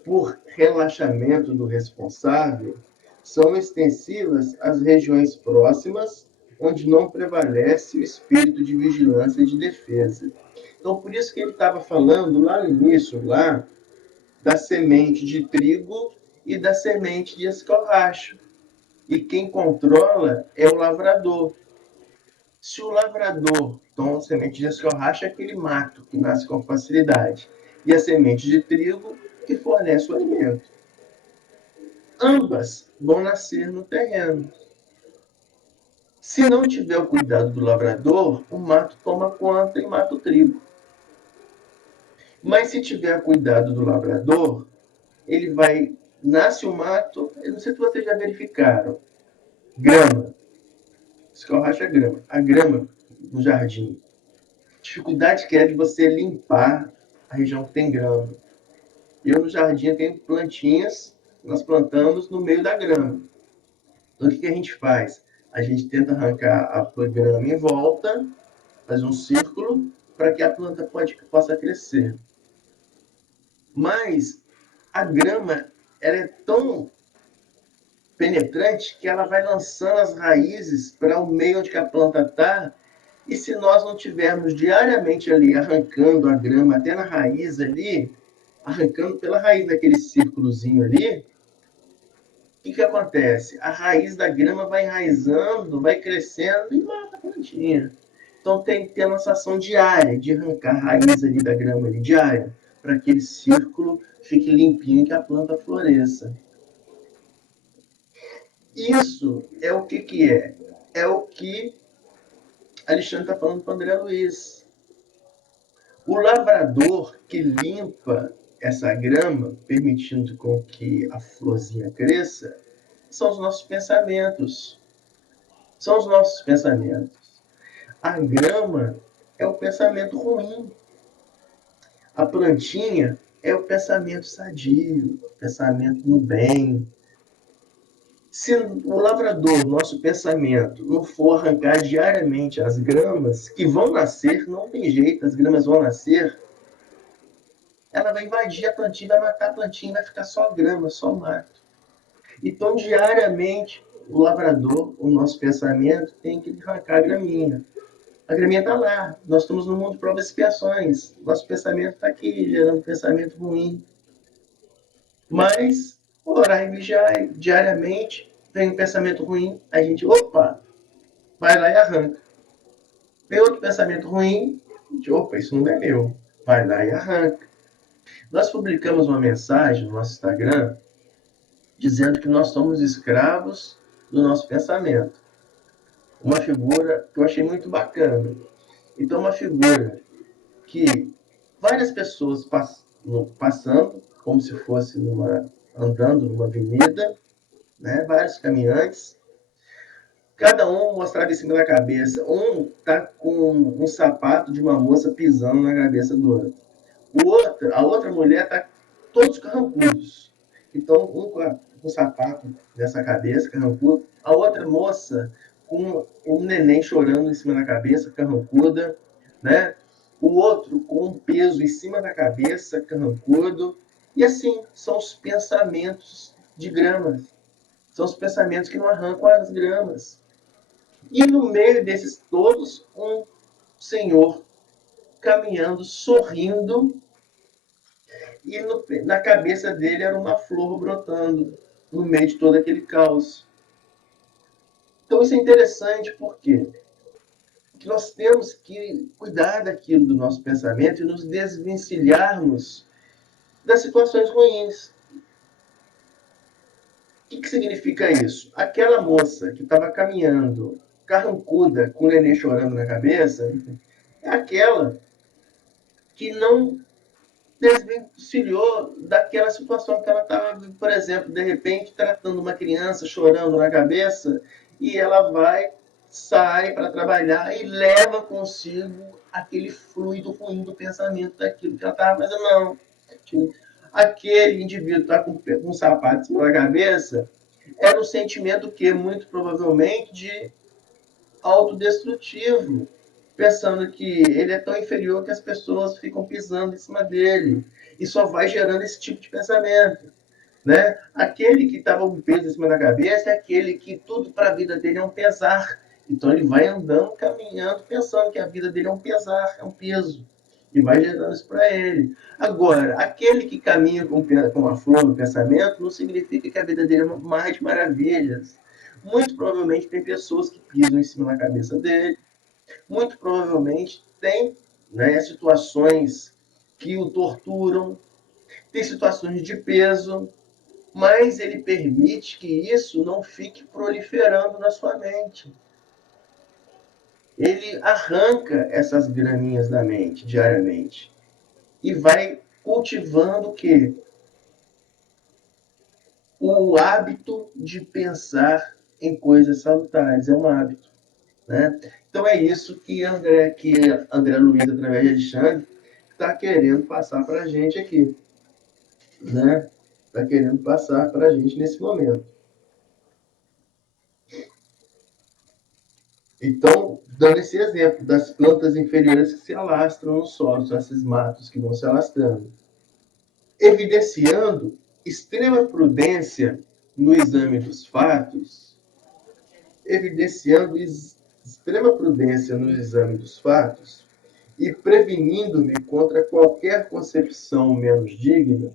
por relaxamento do responsável, são extensivas às regiões próximas, onde não prevalece o espírito de vigilância e de defesa. Então, por isso que ele estava falando lá no início, lá, da semente de trigo e da semente de escarracho. E quem controla é o lavrador. Se o lavrador toma a semente de escarracho, é aquele mato que nasce com facilidade. E a semente de trigo, que fornece o alimento. Ambas vão nascer no terreno. Se não tiver o cuidado do lavrador, o mato toma conta e mata o trigo. Mas se tiver cuidado do lavrador, ele vai... Nasce o mato, eu não sei se vocês já verificaram, grama. Escarracho é grama. A grama no jardim. Dificuldade que é de você limpar a região que tem grama. Eu no jardim tenho plantinhas, nós plantamos no meio da grama. Então o que a gente faz? A gente tenta arrancar a grama em volta, faz um círculo para que a planta possa crescer. Mas a grama, ela é tão penetrante que ela vai lançando as raízes para o meio onde a planta está. E se nós não tivermos diariamente ali arrancando a grama até na raiz ali, arrancando pela raiz daquele círculozinho ali, o que acontece? A raiz da grama vai enraizando, vai crescendo e mata a plantinha. Então tem que ter uma ação diária de arrancar a raiz ali da grama ali, diária, para que aquele círculo fique limpinho e que a planta floresça. Isso é o que é? É o que Alexandre está falando para o André Luiz. O lavrador que limpa essa grama, permitindo com que a florzinha cresça, são os nossos pensamentos. São os nossos pensamentos. A grama é o pensamento ruim. A plantinha é o pensamento sadio, o pensamento no bem. Se o lavrador, nosso pensamento, não for arrancar diariamente as gramas que vão nascer, não tem jeito, as gramas vão nascer, ela vai invadir a plantinha, vai matar a plantinha, vai ficar só grama, só mato. Então, diariamente, o lavrador, o nosso pensamento, tem que arrancar a graminha. A graminha está lá. Nós estamos no mundo de provas e expiações. Nosso pensamento está aqui, gerando pensamento ruim. Mas, orar e vigiar diariamente, vem um pensamento ruim, a gente, opa, vai lá e arranca. Vem outro pensamento ruim, a gente, opa, isso não é meu. Vai lá e arranca. Nós publicamos uma mensagem no nosso Instagram dizendo que nós somos escravos do nosso pensamento. Uma figura que eu achei muito bacana. Então, uma figura que várias pessoas passando, como se fosse numa andando numa avenida, né? Vários caminhantes, cada um mostrava em cima da cabeça. Um tá com um sapato de uma moça pisando na cabeça do outro. A outra mulher tá todos carrancudos. Então, um com o sapato nessa cabeça, carrancudo. A outra moça com um neném chorando em cima da cabeça, carrancuda, né? O outro com um peso em cima da cabeça, carrancudo. E assim, são os pensamentos de gramas. São os pensamentos que não arrancam as gramas. E no meio desses todos, um senhor caminhando, sorrindo, e na cabeça dele era uma flor brotando no meio de todo aquele caos. Então isso é interessante porque nós temos que cuidar daquilo do nosso pensamento e nos desvencilharmos das situações ruins. O que significa isso? Aquela moça que estava caminhando, carrancuda, com o neném chorando na cabeça, é aquela que não desvencilhou daquela situação que ela estava, por exemplo, de repente, tratando uma criança chorando na cabeça, e ela sai para trabalhar e leva consigo aquele fluido ruim do pensamento daquilo que ela estava fazendo. Não. Aquele indivíduo está com um sapato em cima da cabeça, era um sentimento que, muito provavelmente, de autodestrutivo, pensando que ele é tão inferior que as pessoas ficam pisando em cima dele. E só vai gerando esse tipo de pensamento. Né? Aquele que estava com peso em cima da cabeça é aquele que tudo para a vida dele é um pesar. Então ele vai andando, caminhando, pensando que a vida dele é um pesar, é um peso. E vai gerando isso para ele. Agora, aquele que caminha com uma flor no pensamento não significa que a vida dele é mais de maravilhas. Muito provavelmente tem pessoas que pisam em cima da cabeça dele. Muito provavelmente tem, né, situações que o torturam, tem situações de peso, mas ele permite que isso não fique proliferando na sua mente. Ele arranca essas graminhas da mente diariamente e vai cultivando o quê? O hábito de pensar em coisas salutares. É um hábito. Né? Então é isso que André Luiz, através de Alexandre, está querendo passar para a gente aqui. Né? Está querendo passar para a gente nesse momento. Então, dando esse exemplo das plantas inferiores que se alastram no solo, são esses matos que vão se alastrando, evidenciando extrema prudência no exame dos fatos, e prevenindo-me contra qualquer concepção menos digna,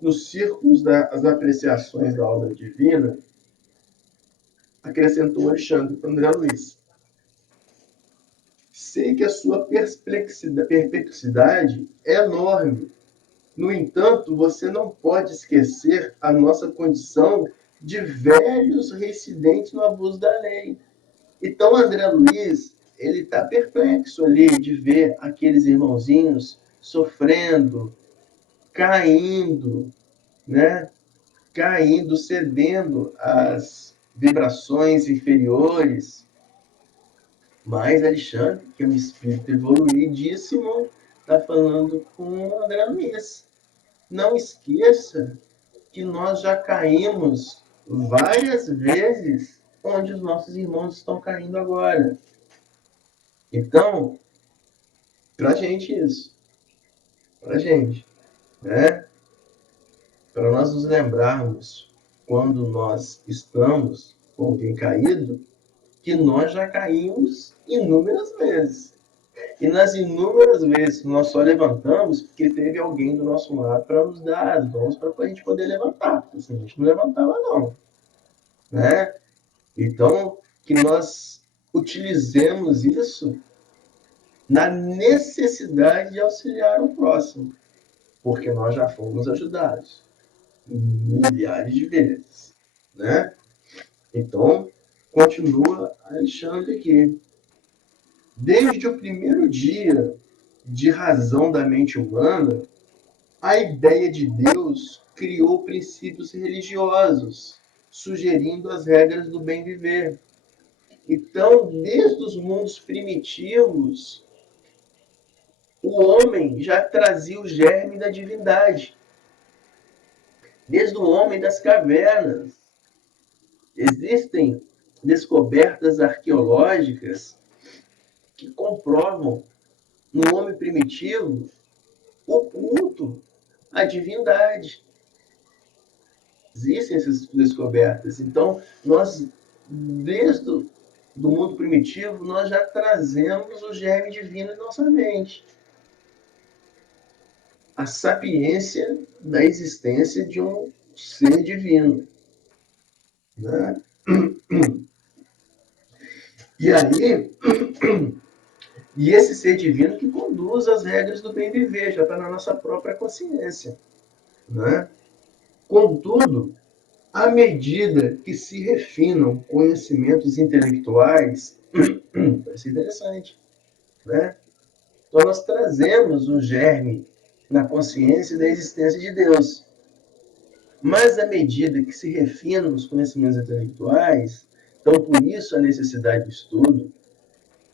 nos círculos das apreciações da obra divina, acrescentou Alexandre para André Luiz. Sei que a sua perplexidade é enorme. No entanto, você não pode esquecer a nossa condição de velhos reincidentes no abuso da lei. Então, André Luiz, ele está perplexo ali de ver aqueles irmãozinhos sofrendo, caindo, né? Caindo, cedendo às vibrações inferiores. Mas Alexandre, que é um espírito evoluidíssimo, está falando com André Luiz. Não esqueça que nós já caímos várias vezes onde os nossos irmãos estão caindo agora. Então, para a gente isso. Para a gente. Né? Para nós nos lembrarmos, quando nós estamos com alguém caído, que nós já caímos inúmeras vezes. E nas inúmeras vezes que nós só levantamos porque teve alguém do nosso lado para nos dar as mãos para a gente poder levantar. Porque senão a gente não levantava, não. Né? Então, que nós utilizemos isso na necessidade de auxiliar o próximo. Porque nós já fomos ajudados milhares de vezes. Né? Então, continua Alexandre aqui. Desde o primeiro dia de razão da mente humana, A ideia de Deus criou princípios religiosos, sugerindo as regras do bem viver. Então, desde os mundos primitivos, o homem já trazia o germe da divindade. Desde o homem das cavernas, existem descobertas arqueológicas que comprovam no homem primitivo o culto à divindade. Existem essas descobertas. Então, nós, desde o do mundo primitivo, nós já trazemos o germe divino em nossa mente. A sapiência da existência de um ser divino. Né? E aí, e esse ser divino que conduz as regras do bem viver, já está na nossa própria consciência. Né? Contudo, à medida que se refinam conhecimentos intelectuais, vai ser interessante, né? Então, nós trazemos o germe na consciência da existência de Deus. Mas, à medida que se refinam os conhecimentos intelectuais, então, por isso a necessidade do estudo,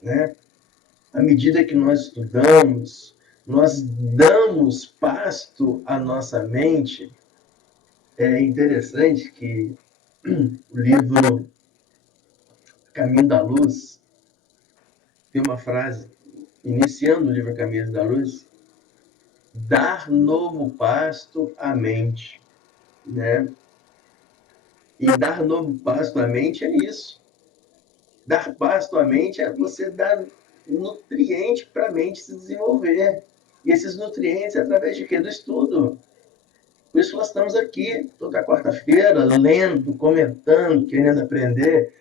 né? À medida que nós estudamos, nós damos pasto à nossa mente. É interessante que o livro Caminho da Luz tem uma frase, iniciando o livro Caminho da Luz, dar novo pasto à mente, né? E dar novo pasto à mente é isso. Dar pasto à mente é você dar nutriente para a mente se desenvolver. E esses nutrientes é através de quê? Do estudo. Por isso nós estamos aqui toda quarta-feira, lendo, comentando, querendo aprender.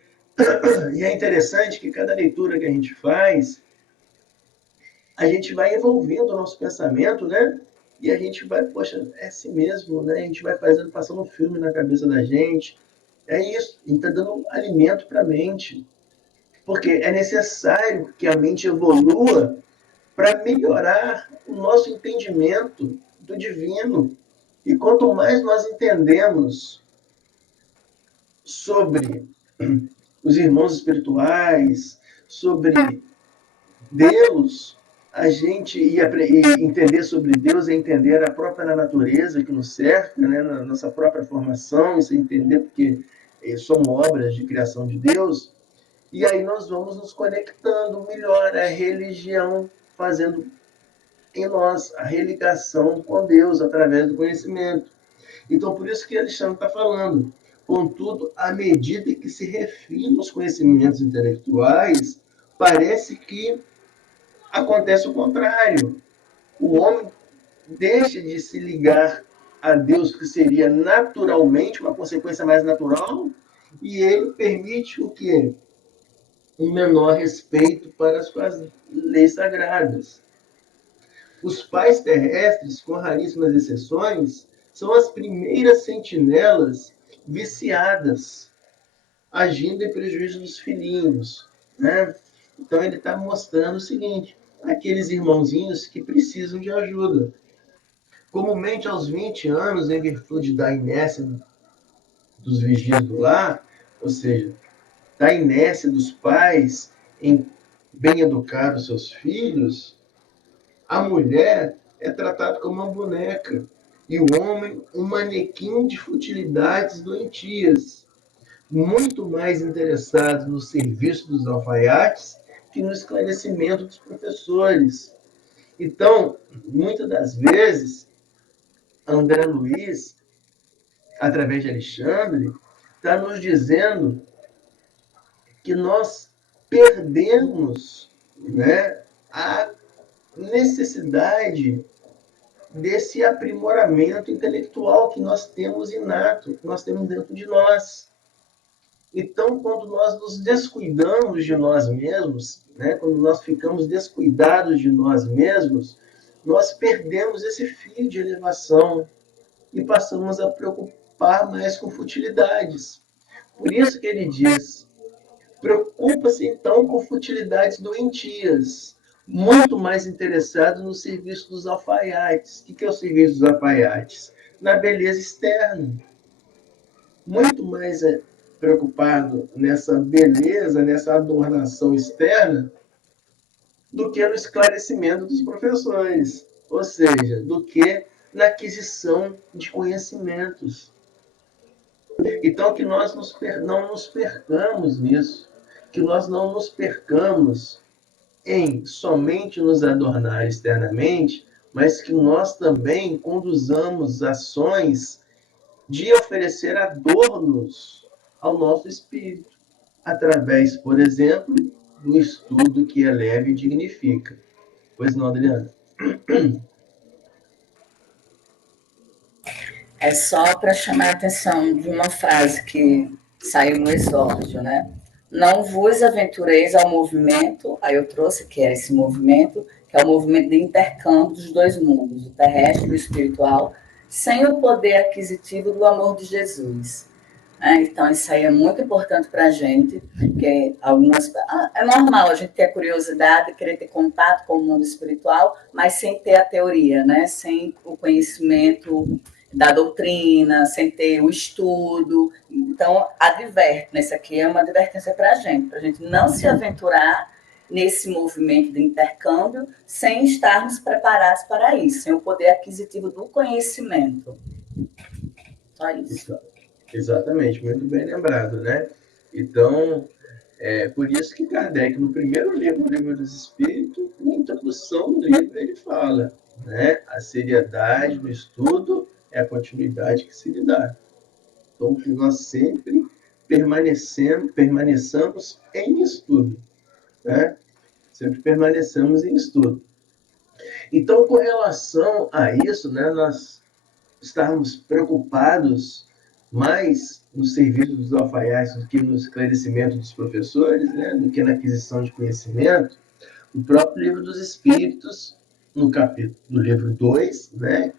E é interessante que cada leitura que a gente faz, a gente vai envolvendo o nosso pensamento, né? E a gente vai, poxa, é assim mesmo, né? A gente vai passando um filme na cabeça da gente. É isso, a gente está dando alimento para a mente. Porque é necessário que a mente evolua para melhorar o nosso entendimento do divino. E quanto mais nós entendemos sobre os irmãos espirituais, sobre Deus, a gente entender sobre Deus é entender a própria natureza que nos cerca, né? Na nossa própria formação, isso é entender porque somos obras de criação de Deus, e aí nós vamos nos conectando melhor à religião, fazendo em nós a religação com Deus através do conhecimento. Então, por isso que Alexandre está falando. Contudo, à medida que se refinam os conhecimentos intelectuais, parece que acontece o contrário. O homem deixa de se ligar a Deus, que seria naturalmente uma consequência mais natural, e ele permite o quê? Um menor respeito para as suas leis sagradas. Os pais terrestres, com raríssimas exceções, são as primeiras sentinelas viciadas, agindo em prejuízo dos filhinhos, né? Então ele está mostrando o seguinte: aqueles irmãozinhos que precisam de ajuda. Comumente aos 20 anos, em virtude da inércia dos vigias do lar, ou seja, da inércia dos pais em bem educar os seus filhos, a mulher é tratada como uma boneca e o homem um manequim de futilidades doentias, muito mais interessados no serviço dos alfaiates que no esclarecimento dos professores. Então, muitas das vezes, André Luiz, através de Alexandre, está nos dizendo que nós perdemos, né, a necessidade desse aprimoramento intelectual que nós temos inato, que nós temos dentro de nós. Então, quando nós nos descuidamos de nós mesmos, né, quando nós ficamos descuidados de nós mesmos, nós perdemos esse fio de elevação e passamos a preocupar mais com futilidades. Por isso que ele diz: preocupa-se então com futilidades doentias, muito mais interessado no serviço dos alfaiates. O que é o serviço dos alfaiates? Na beleza externa. Muito mais preocupado nessa beleza, nessa adornação externa, do que no esclarecimento dos professores. Ou seja, do que na aquisição de conhecimentos. Então, que nós não nos percamos nisso, que nós não nos percamos em somente nos adornar externamente, mas que nós também conduzamos ações de oferecer adornos ao nosso espírito, através, por exemplo, do estudo que eleva e dignifica. Pois não, Adriana? É só para chamar a atenção de uma frase que saiu no exórdio, né? Não vos aventureis ao movimento, aí eu trouxe que é esse movimento, que é o movimento de intercâmbio dos dois mundos, o terrestre e o espiritual, sem o poder aquisitivo do amor de Jesus. Então, isso aí é muito importante para a gente, porque é normal a gente ter a curiosidade, querer ter contato com o mundo espiritual, mas sem ter a teoria, né? Sem o conhecimento da doutrina, sem ter o estudo. Então, adverte, né? Isso aqui é uma advertência para a gente não se aventurar nesse movimento de intercâmbio sem estarmos preparados para isso, sem o poder aquisitivo do conhecimento. Só isso. Exatamente, muito bem lembrado, né? Então, por isso que Kardec, no primeiro livro, o Livro dos Espíritos, na introdução do livro, ele fala, né? A seriedade do estudo é a continuidade que se lhe dá. Então, que nós sempre permaneçamos em estudo, né? Sempre permaneçamos em estudo. Então, com relação a isso, né, nós estarmos preocupados mais no serviço dos alfaiates do que no esclarecimento dos professores, né, do que na aquisição de conhecimento, o próprio Livro dos Espíritos, no capítulo do livro 2, né?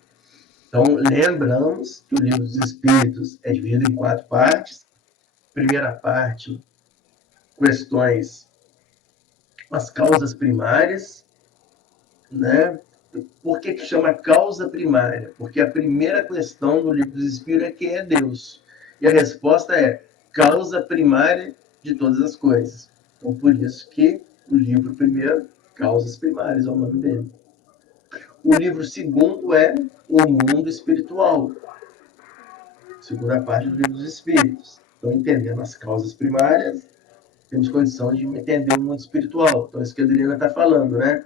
Então, lembramos que o Livro dos Espíritos é dividido em 4 partes. Primeira parte, questões, as causas primárias, né? Por que chama causa primária? Porque a primeira questão do Livro dos Espíritos é quem é Deus. E a resposta é causa primária de todas as coisas. Então, por isso que o livro primeiro, Causas Primárias, é o nome dele. O livro segundo é O Mundo Espiritual. Segunda parte do Livro dos Espíritos. Então, entendendo as causas primárias, temos condição de entender o mundo espiritual. Então, isso que a Adriana está falando, né?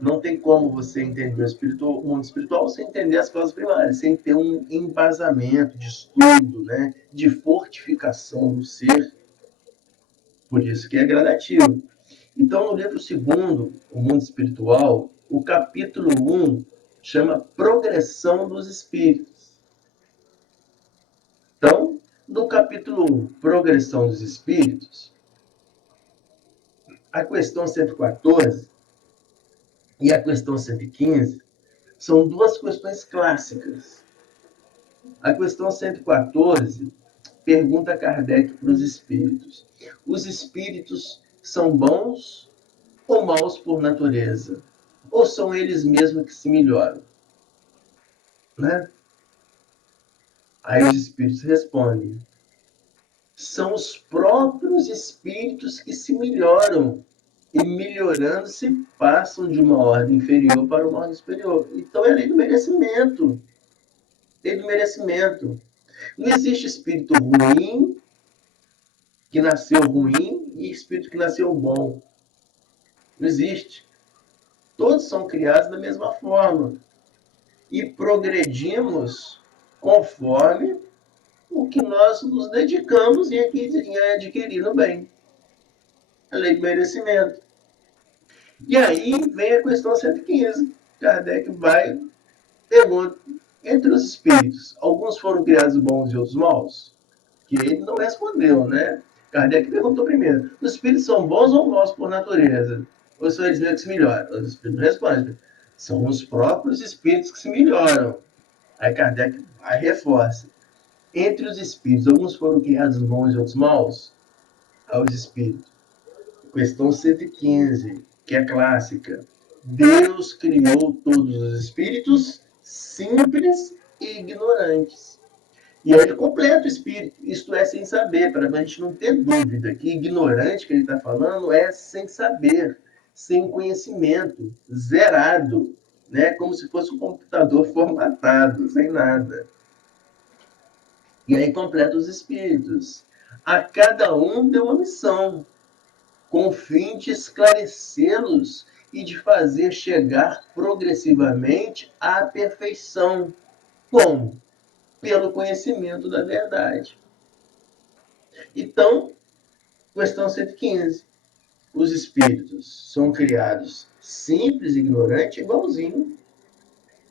Não tem como você entender o mundo espiritual sem entender as causas primárias, sem ter um embasamento de estudo, né? De fortificação do ser. Por isso que é gradativo. Então, no livro segundo, O Mundo Espiritual, o capítulo 1 chama Progressão dos Espíritos. Então, no capítulo 1, Progressão dos Espíritos, a questão 114 e a questão 115 são duas questões clássicas. A questão 114 pergunta a Kardec para os espíritos: os espíritos são bons ou maus por natureza? Ou são eles mesmos que se melhoram? Né? Aí os espíritos respondem: são os próprios espíritos que se melhoram. E melhorando-se, passam de uma ordem inferior para uma ordem superior. Então é lei do merecimento. Lei do merecimento. Não existe espírito ruim, que nasceu ruim, e espírito que nasceu bom. Não existe. Todos são criados da mesma forma. E progredimos conforme o que nós nos dedicamos em adquirir no bem. A lei do merecimento. E aí vem a questão 115. Kardec vai, pergunta, entre os espíritos, alguns foram criados bons e outros maus? Que ele não respondeu, né? Kardec perguntou primeiro: os espíritos são bons ou maus por natureza? Ou são eles mesmos que se melhoram? Os espíritos respondem: são os próprios espíritos que se melhoram. Aí Kardec vai e reforça: entre os espíritos, alguns foram criados bons e outros maus? Aos espíritos. Questão 115, que é clássica. Deus criou todos os espíritos simples e ignorantes. E aí ele completa o espírito, isto é, sem saber, para a gente não ter dúvida que ignorante que ele está falando é sem saber, sem conhecimento, zerado, né? Como se fosse um computador formatado, sem nada. E aí completa os espíritos. A cada um deu uma missão, com o fim de esclarecê-los e de fazer chegar progressivamente à perfeição. Como? Pelo conhecimento da verdade. Então, questão 115. Os espíritos são criados simples, ignorantes, igualzinho.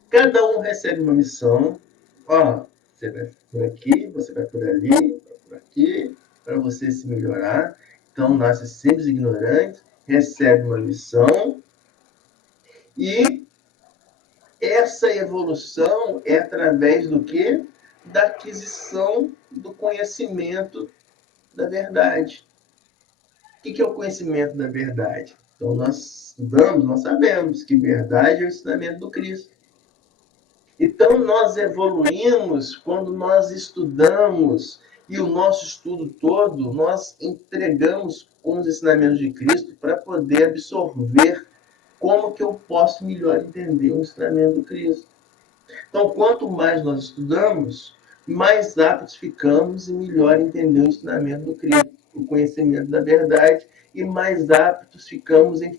Cada um recebe uma missão. Ó, você vai por aqui, você vai por ali, por aqui, para você se melhorar. Então, nasce simples, ignorante, recebe uma missão. E essa evolução é através do quê? Da aquisição do conhecimento da verdade. O que é o conhecimento da verdade? Então, nós estudamos, nós sabemos que verdade é o ensinamento do Cristo. Então, nós evoluímos quando nós estudamos, e o nosso estudo todo, nós entregamos com os ensinamentos de Cristo para poder absorver como que eu posso melhor entender o ensinamento do Cristo. Então, quanto mais nós estudamos, mais aptos ficamos e melhor entender o ensinamento do Cristo, o conhecimento da verdade, e mais aptos ficamos em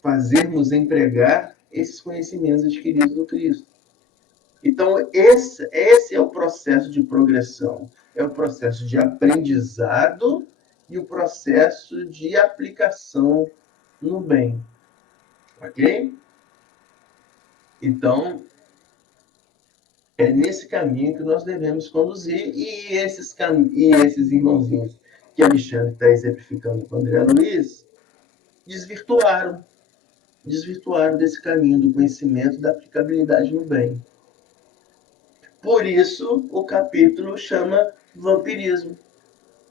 fazermos empregar esses conhecimentos adquiridos do Cristo. Então, esse é o processo de progressão, é o processo de aprendizado e o processo de aplicação no bem. Ok? Então, é nesse caminho que nós devemos conduzir, e esses irmãozinhos que Alexandre está exemplificando com André Luiz, desvirtuaram desse caminho do conhecimento e da aplicabilidade no bem. Por isso, o capítulo chama vampirismo.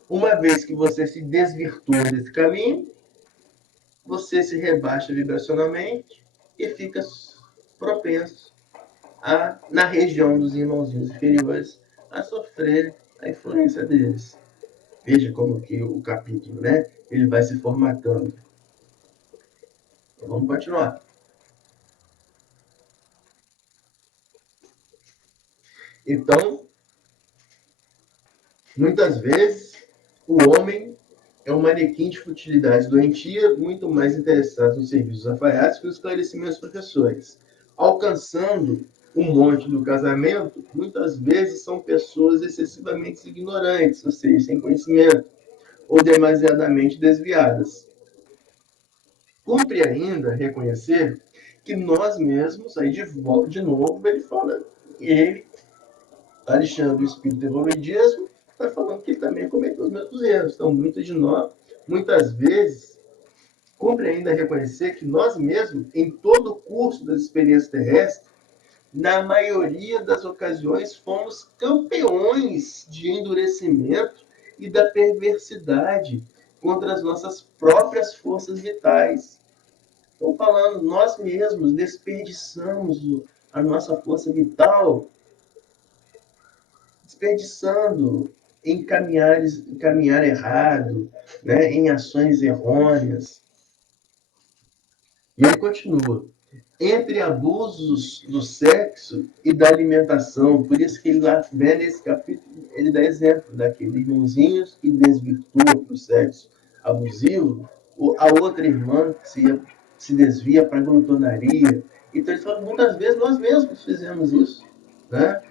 Uma vez que você se desvirtua desse caminho, você se rebaixa vibracionalmente e fica propenso na região dos irmãozinhos inferiores, a sofrer a influência deles. Veja como que o capítulo, né? Ele vai se formatando. Então, vamos continuar. Então, muitas vezes, o homem é um manequim de futilidade doentia, muito mais interessado nos serviços alfaiates que nos esclarecimentos dos professores. Alcançando o monte do casamento, muitas vezes são pessoas excessivamente ignorantes, ou seja, sem conhecimento, ou demasiadamente desviadas. Cumpre ainda reconhecer que nós mesmos, aí de novo, ele fala, Alexandre, o espírito evoluidismo, está falando que ele também cometeu os mesmos erros. Então, muitos de nós, muitas vezes, cumpre ainda reconhecer que nós mesmos, em todo o curso das experiências terrestres, na maioria das ocasiões, fomos campeões de endurecimento e da perversidade contra as nossas próprias forças vitais. Estou falando, nós mesmos desperdiçamos a nossa força vital, desperdiçando em caminhar errado, né, em ações errôneas. E ele continua. Entre abusos do sexo e da alimentação. Por isso que ele lá nesse capítulo, ele dá exemplo daqueles irmãozinhos que desvirtuam para o sexo abusivo, a outra irmã que se desvia para a glutonaria. Então, ele fala, muitas vezes nós mesmos fizemos isso, né?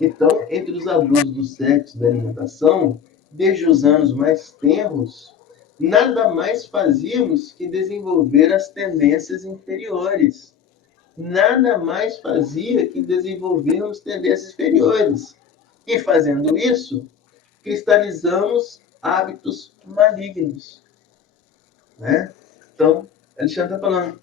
Então, entre os abusos do sexo e da alimentação, desde os anos mais tenros, nada mais fazíamos que desenvolver as tendências inferiores. Nada mais fazia que desenvolvermos tendências inferiores. E fazendo isso, cristalizamos hábitos malignos. Né? Então, Alexandre está falando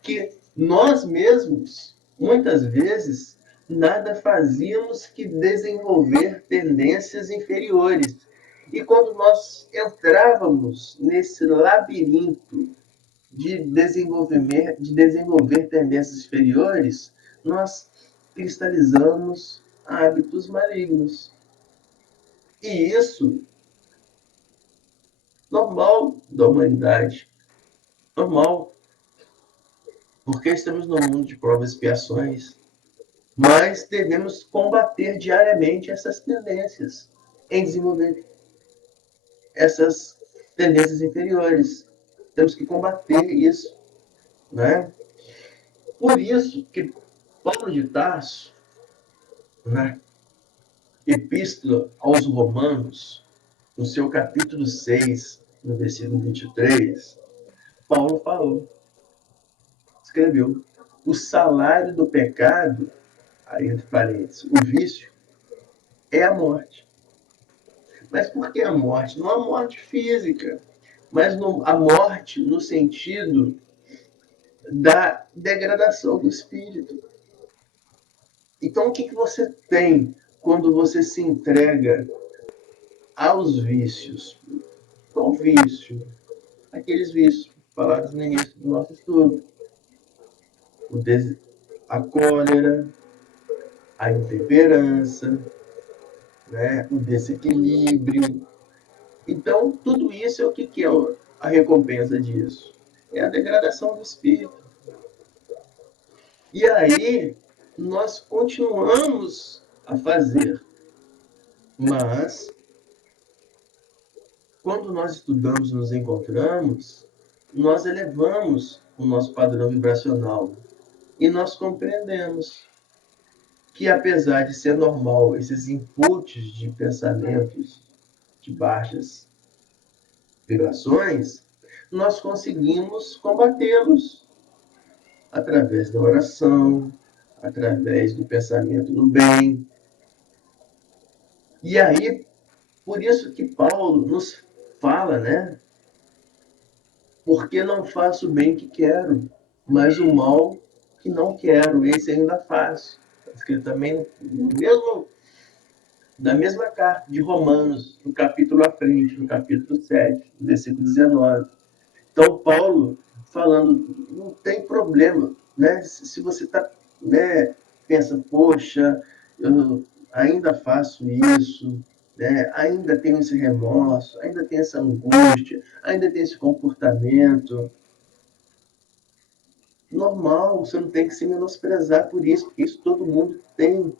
que nós mesmos, muitas vezes, nada fazíamos que desenvolver tendências inferiores. E quando nós entrávamos nesse labirinto de desenvolver tendências inferiores, nós cristalizamos hábitos malignos. E isso, normal da humanidade. Normal. Porque estamos no mundo de provas e expiações. Mas devemos combater diariamente essas tendências em desenvolver essas tendências inferiores. Temos que combater isso, né? Por isso que Paulo de Tarso, na Epístola aos Romanos, no seu capítulo 6, no versículo 23, Paulo escreveu: o salário do pecado, aí entre parênteses, o vício, é a morte. Mas por que a morte? Não a morte física, mas a morte no sentido da degradação do espírito. Então, o que você tem quando você se entrega aos vícios? Qual vício? Aqueles vícios falados no início do nosso estudo. A cólera, a intemperança, né? O desequilíbrio. Então, tudo isso é o que é a recompensa disso? É a degradação do espírito. E aí, nós continuamos a fazer. Mas, quando nós estudamos, nos encontramos, nós elevamos o nosso padrão vibracional. E nós compreendemos que, apesar de ser normal esses inputs de pensamentos de baixas vibrações, nós conseguimos combatê-los através da oração, através do pensamento no bem. E aí, por isso que Paulo nos fala, né? Porque não faço o bem que quero, mas o mal que não quero, esse ainda faço. Está escrito também na mesma carta de Romanos, no capítulo à frente, no capítulo 7, versículo 19. Então, Paulo falando, não tem problema, né? Se você né, pensa, poxa, eu ainda faço isso, né? Ainda tenho esse remorso, ainda tenho essa angústia, ainda tenho esse comportamento. Normal, você não tem que se menosprezar por isso, porque isso todo mundo tem.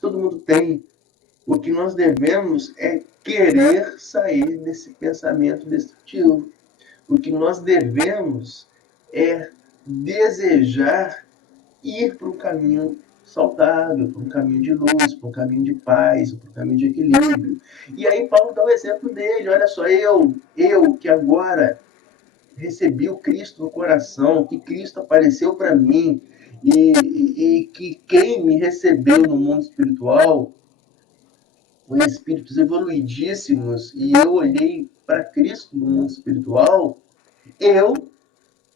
Todo mundo tem. O que nós devemos é querer sair desse pensamento destrutivo. O que nós devemos é desejar ir para um caminho saudável, para um caminho de luz, para um caminho de paz, para um caminho de equilíbrio. E aí Paulo dá o exemplo dele, olha só, eu que agora recebi o Cristo no coração, que Cristo apareceu para mim, e que quem me recebeu no mundo espiritual com espíritos evoluidíssimos, e eu olhei para Cristo no mundo espiritual, eu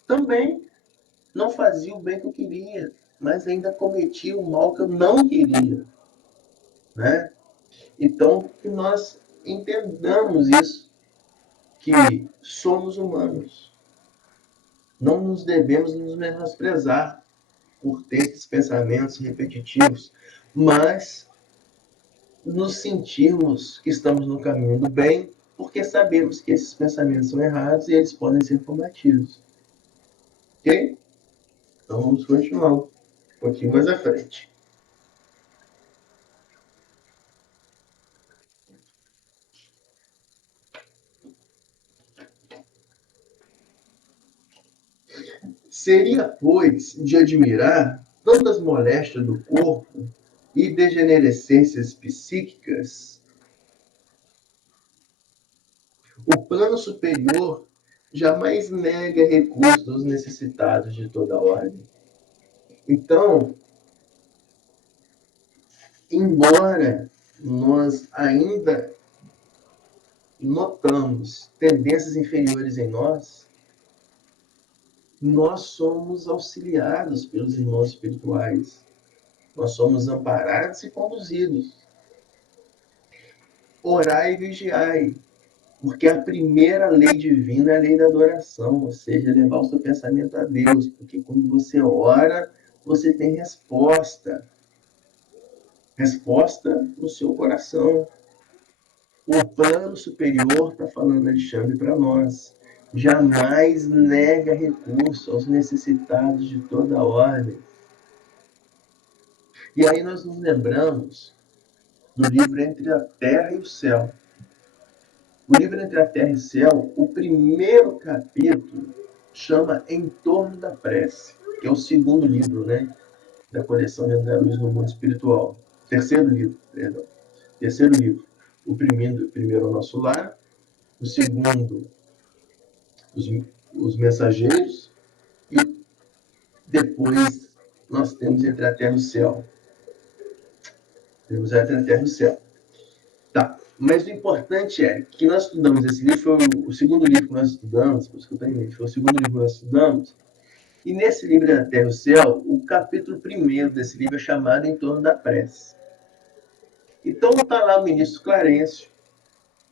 também não fazia o bem que eu queria, mas ainda cometia o mal que eu não queria, né? Então, que nós entendamos isso, que somos humanos. Não nos devemos nos menosprezar por ter esses pensamentos repetitivos, mas nos sentirmos que estamos no caminho do bem, porque sabemos que esses pensamentos são errados e eles podem ser combatidos. Ok? Então vamos continuar um pouquinho mais à frente. Seria, pois, de admirar tantas moléstias do corpo e degenerescências psíquicas. O plano superior jamais nega recursos aos necessitados de toda ordem. Então, embora nós ainda notamos tendências inferiores em nós, nós somos auxiliados pelos irmãos espirituais. Nós somos amparados e conduzidos. Orai e vigiai. Porque a primeira lei divina é a lei da adoração, ou seja, levar o seu pensamento a Deus. Porque quando você ora, você tem resposta. Resposta no seu coração. O plano superior está falando, Alexandre, para nós. Jamais nega recurso aos necessitados de toda a ordem. E aí nós nos lembramos do livro Entre a Terra e o Céu. O livro Entre a Terra e o Céu, o primeiro capítulo chama Em Torno da Prece, que é o segundo livro, né, da coleção de André Luiz no Mundo Espiritual. Terceiro livro, perdão. Terceiro livro. O primeiro é o Nosso Lar, o segundo, os Mensageiros, e depois nós temos Entre a Terra e o Céu. Temos Entre a Terra e o Céu. Tá. Mas o importante é que nós estudamos esse livro, foi o segundo livro que nós estudamos, por isso que eu tenho foi o segundo livro que nós estudamos, e nesse livro da Terra e o Céu, o capítulo 1º desse livro é chamado Em Torno da Prece. Então está lá o ministro Clarencio,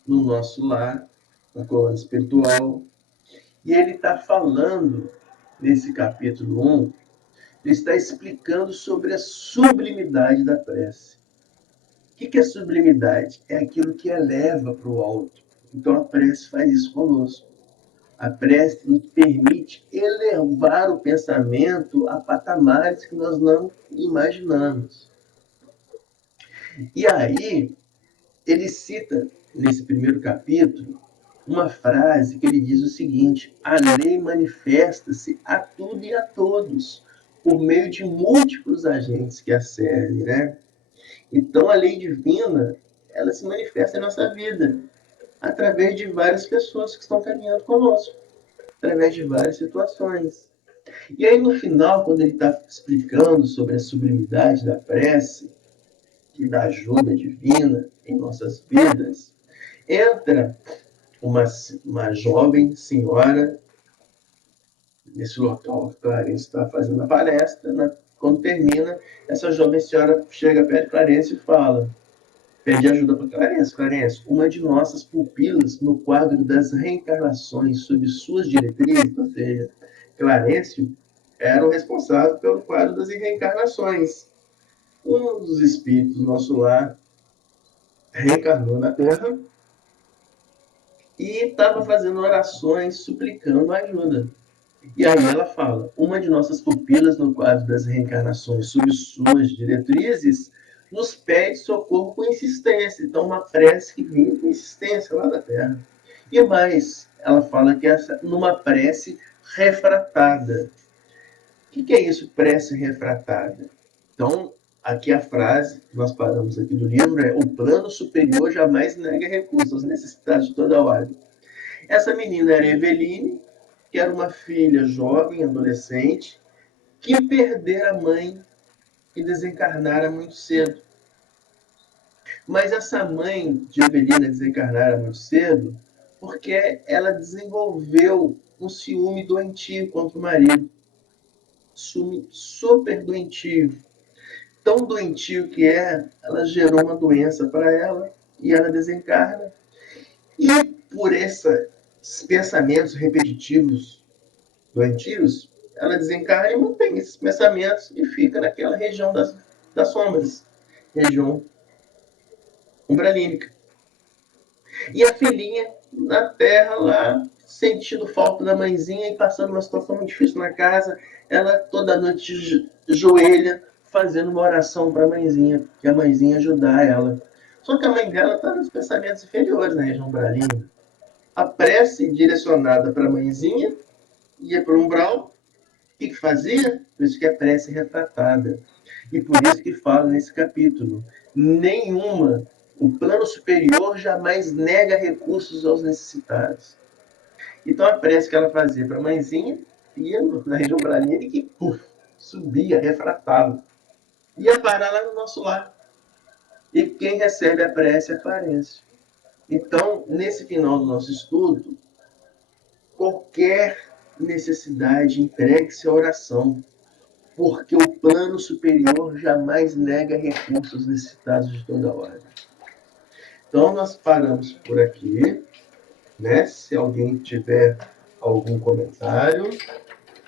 no Nosso Lar, na coluna espiritual, e ele está falando, nesse capítulo 1, ele está explicando sobre a sublimidade da prece. O que é sublimidade? É aquilo que eleva para o alto. Então a prece faz isso conosco. A prece nos permite elevar o pensamento a patamares que nós não imaginamos. E aí, ele cita, nesse primeiro capítulo, uma frase que ele diz o seguinte: a lei manifesta-se a tudo e a todos, por meio de múltiplos agentes que a servem, né? Então, a lei divina, ela se manifesta em nossa vida, através de várias pessoas que estão caminhando conosco, através de várias situações. E aí, no final, quando ele está explicando sobre a sublimidade da prece e da ajuda divina em nossas vidas, entra uma jovem senhora nesse local que Clarencio está fazendo a palestra, né? Quando termina, essa jovem senhora chega perto de Clarencio e fala, pede ajuda para Clarencio. Clarencio, uma de nossas pupilas no quadro das reencarnações sob suas diretrizes, ou seja, Clarencio era o responsável pelo quadro das reencarnações. Um dos espíritos do Nosso Lar reencarnou na Terra e estava fazendo orações suplicando ajuda. E aí ela fala, uma de nossas pupilas no quadro das reencarnações sob suas diretrizes nos pede socorro com insistência. Então, uma prece que vinha com insistência lá da Terra. E mais, ela fala que numa prece refratada. O que é isso, prece refratada? Então, aqui a frase que nós paramos aqui do livro é: o plano superior jamais nega recursos aos necessitados de toda a ordem. Essa menina era Eveline, que era uma filha jovem, adolescente, que perdera a mãe e desencarnara muito cedo. Mas essa mãe de Evelina desencarnara muito cedo porque ela desenvolveu um ciúme doentio contra o marido. Ciúme super doentio. Tão doentio que ela gerou uma doença para ela e ela desencarna. E por esses pensamentos repetitivos doentios, ela desencarna e mantém esses pensamentos e fica naquela região das sombras, região umbralínica. E a filhinha na terra lá, sentindo falta da mãezinha e passando uma situação muito difícil na casa, ela toda noite joelha, fazendo uma oração para a mãezinha, que a mãezinha ajudar ela. Só que a mãe dela está nos pensamentos inferiores na região umbralina. A prece direcionada para a mãezinha ia para o umbral. O que fazia? Por isso que é prece retratada. E por isso que fala nesse capítulo: o plano superior jamais nega recursos aos necessitados. Então a prece que ela fazia para a mãezinha ia na região umbralina e que subia, refratava. Ia parar lá no Nosso Lar. E quem recebe a prece é Clarencio. Então, nesse final do nosso estudo, qualquer necessidade, entregue-se à oração, porque o plano superior jamais nega recursos necessitados de toda ordem. Então, nós paramos por aqui. né? Se alguém tiver algum comentário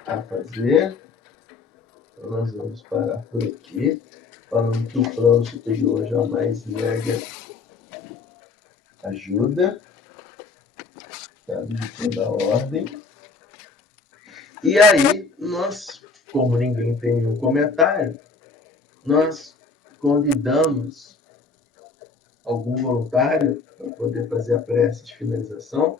a fazer, então nós vamos parar por aqui, falando que o plano superior jamais nega ajuda, sabe, de toda a ordem. E aí, nós, como ninguém tem nenhum comentário, nós convidamos algum voluntário para poder fazer a prece de finalização.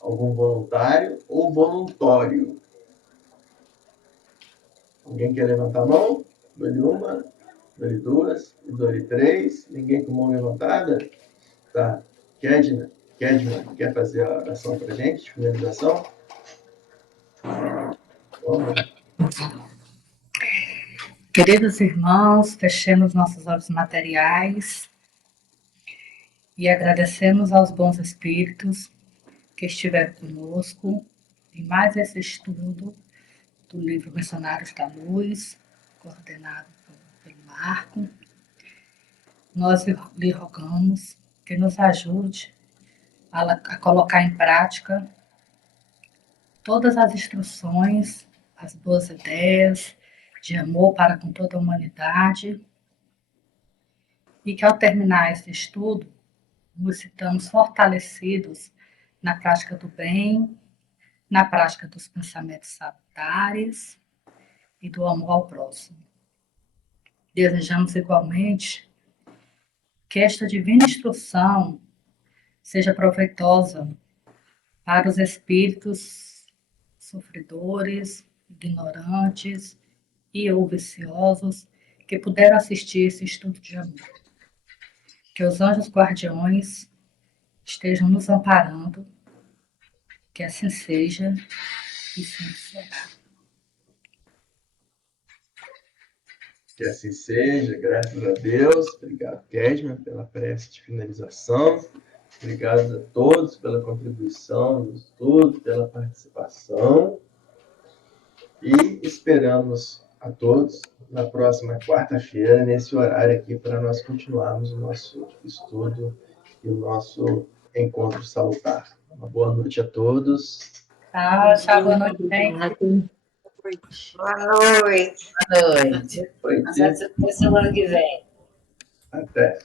Algum voluntário ou voluntório? Alguém quer levantar a mão? Dou-lhe uma, dou-lhe duas, dou-lhe três. Ninguém com mão levantada? Tá. Kedma, quer fazer a oração para a gente, de finalização? Vamos. Queridos irmãos, fechemos nossos olhos materiais e agradecemos aos bons espíritos que estiveram conosco em mais esse estudo do livro Missionários da Luz, coordenado pelo Marco. Nós lhe rogamos que nos ajude a colocar em prática todas as instruções, as boas ideias de amor para com toda a humanidade, e que ao terminar esse estudo, nos sintamos fortalecidos na prática do bem, na prática dos pensamentos salutares e do amor ao próximo. Desejamos igualmente que esta divina instrução seja proveitosa para os espíritos sofredores, ignorantes e ou viciosos que puderam assistir esse estudo de amor. Que os anjos guardiões estejam nos amparando, que assim seja e sempre será. Que assim seja, graças a Deus. Obrigado, Kedma, pela prece de finalização. Obrigado a todos pela contribuição no estudo, pela participação. E esperamos a todos na próxima quarta-feira, nesse horário aqui, para nós continuarmos o nosso estudo e o nosso encontro salutar. Uma boa noite a todos. Tchau, boa noite, gente. Boa noite. Boa noite. Foi Até semana que vem. Até.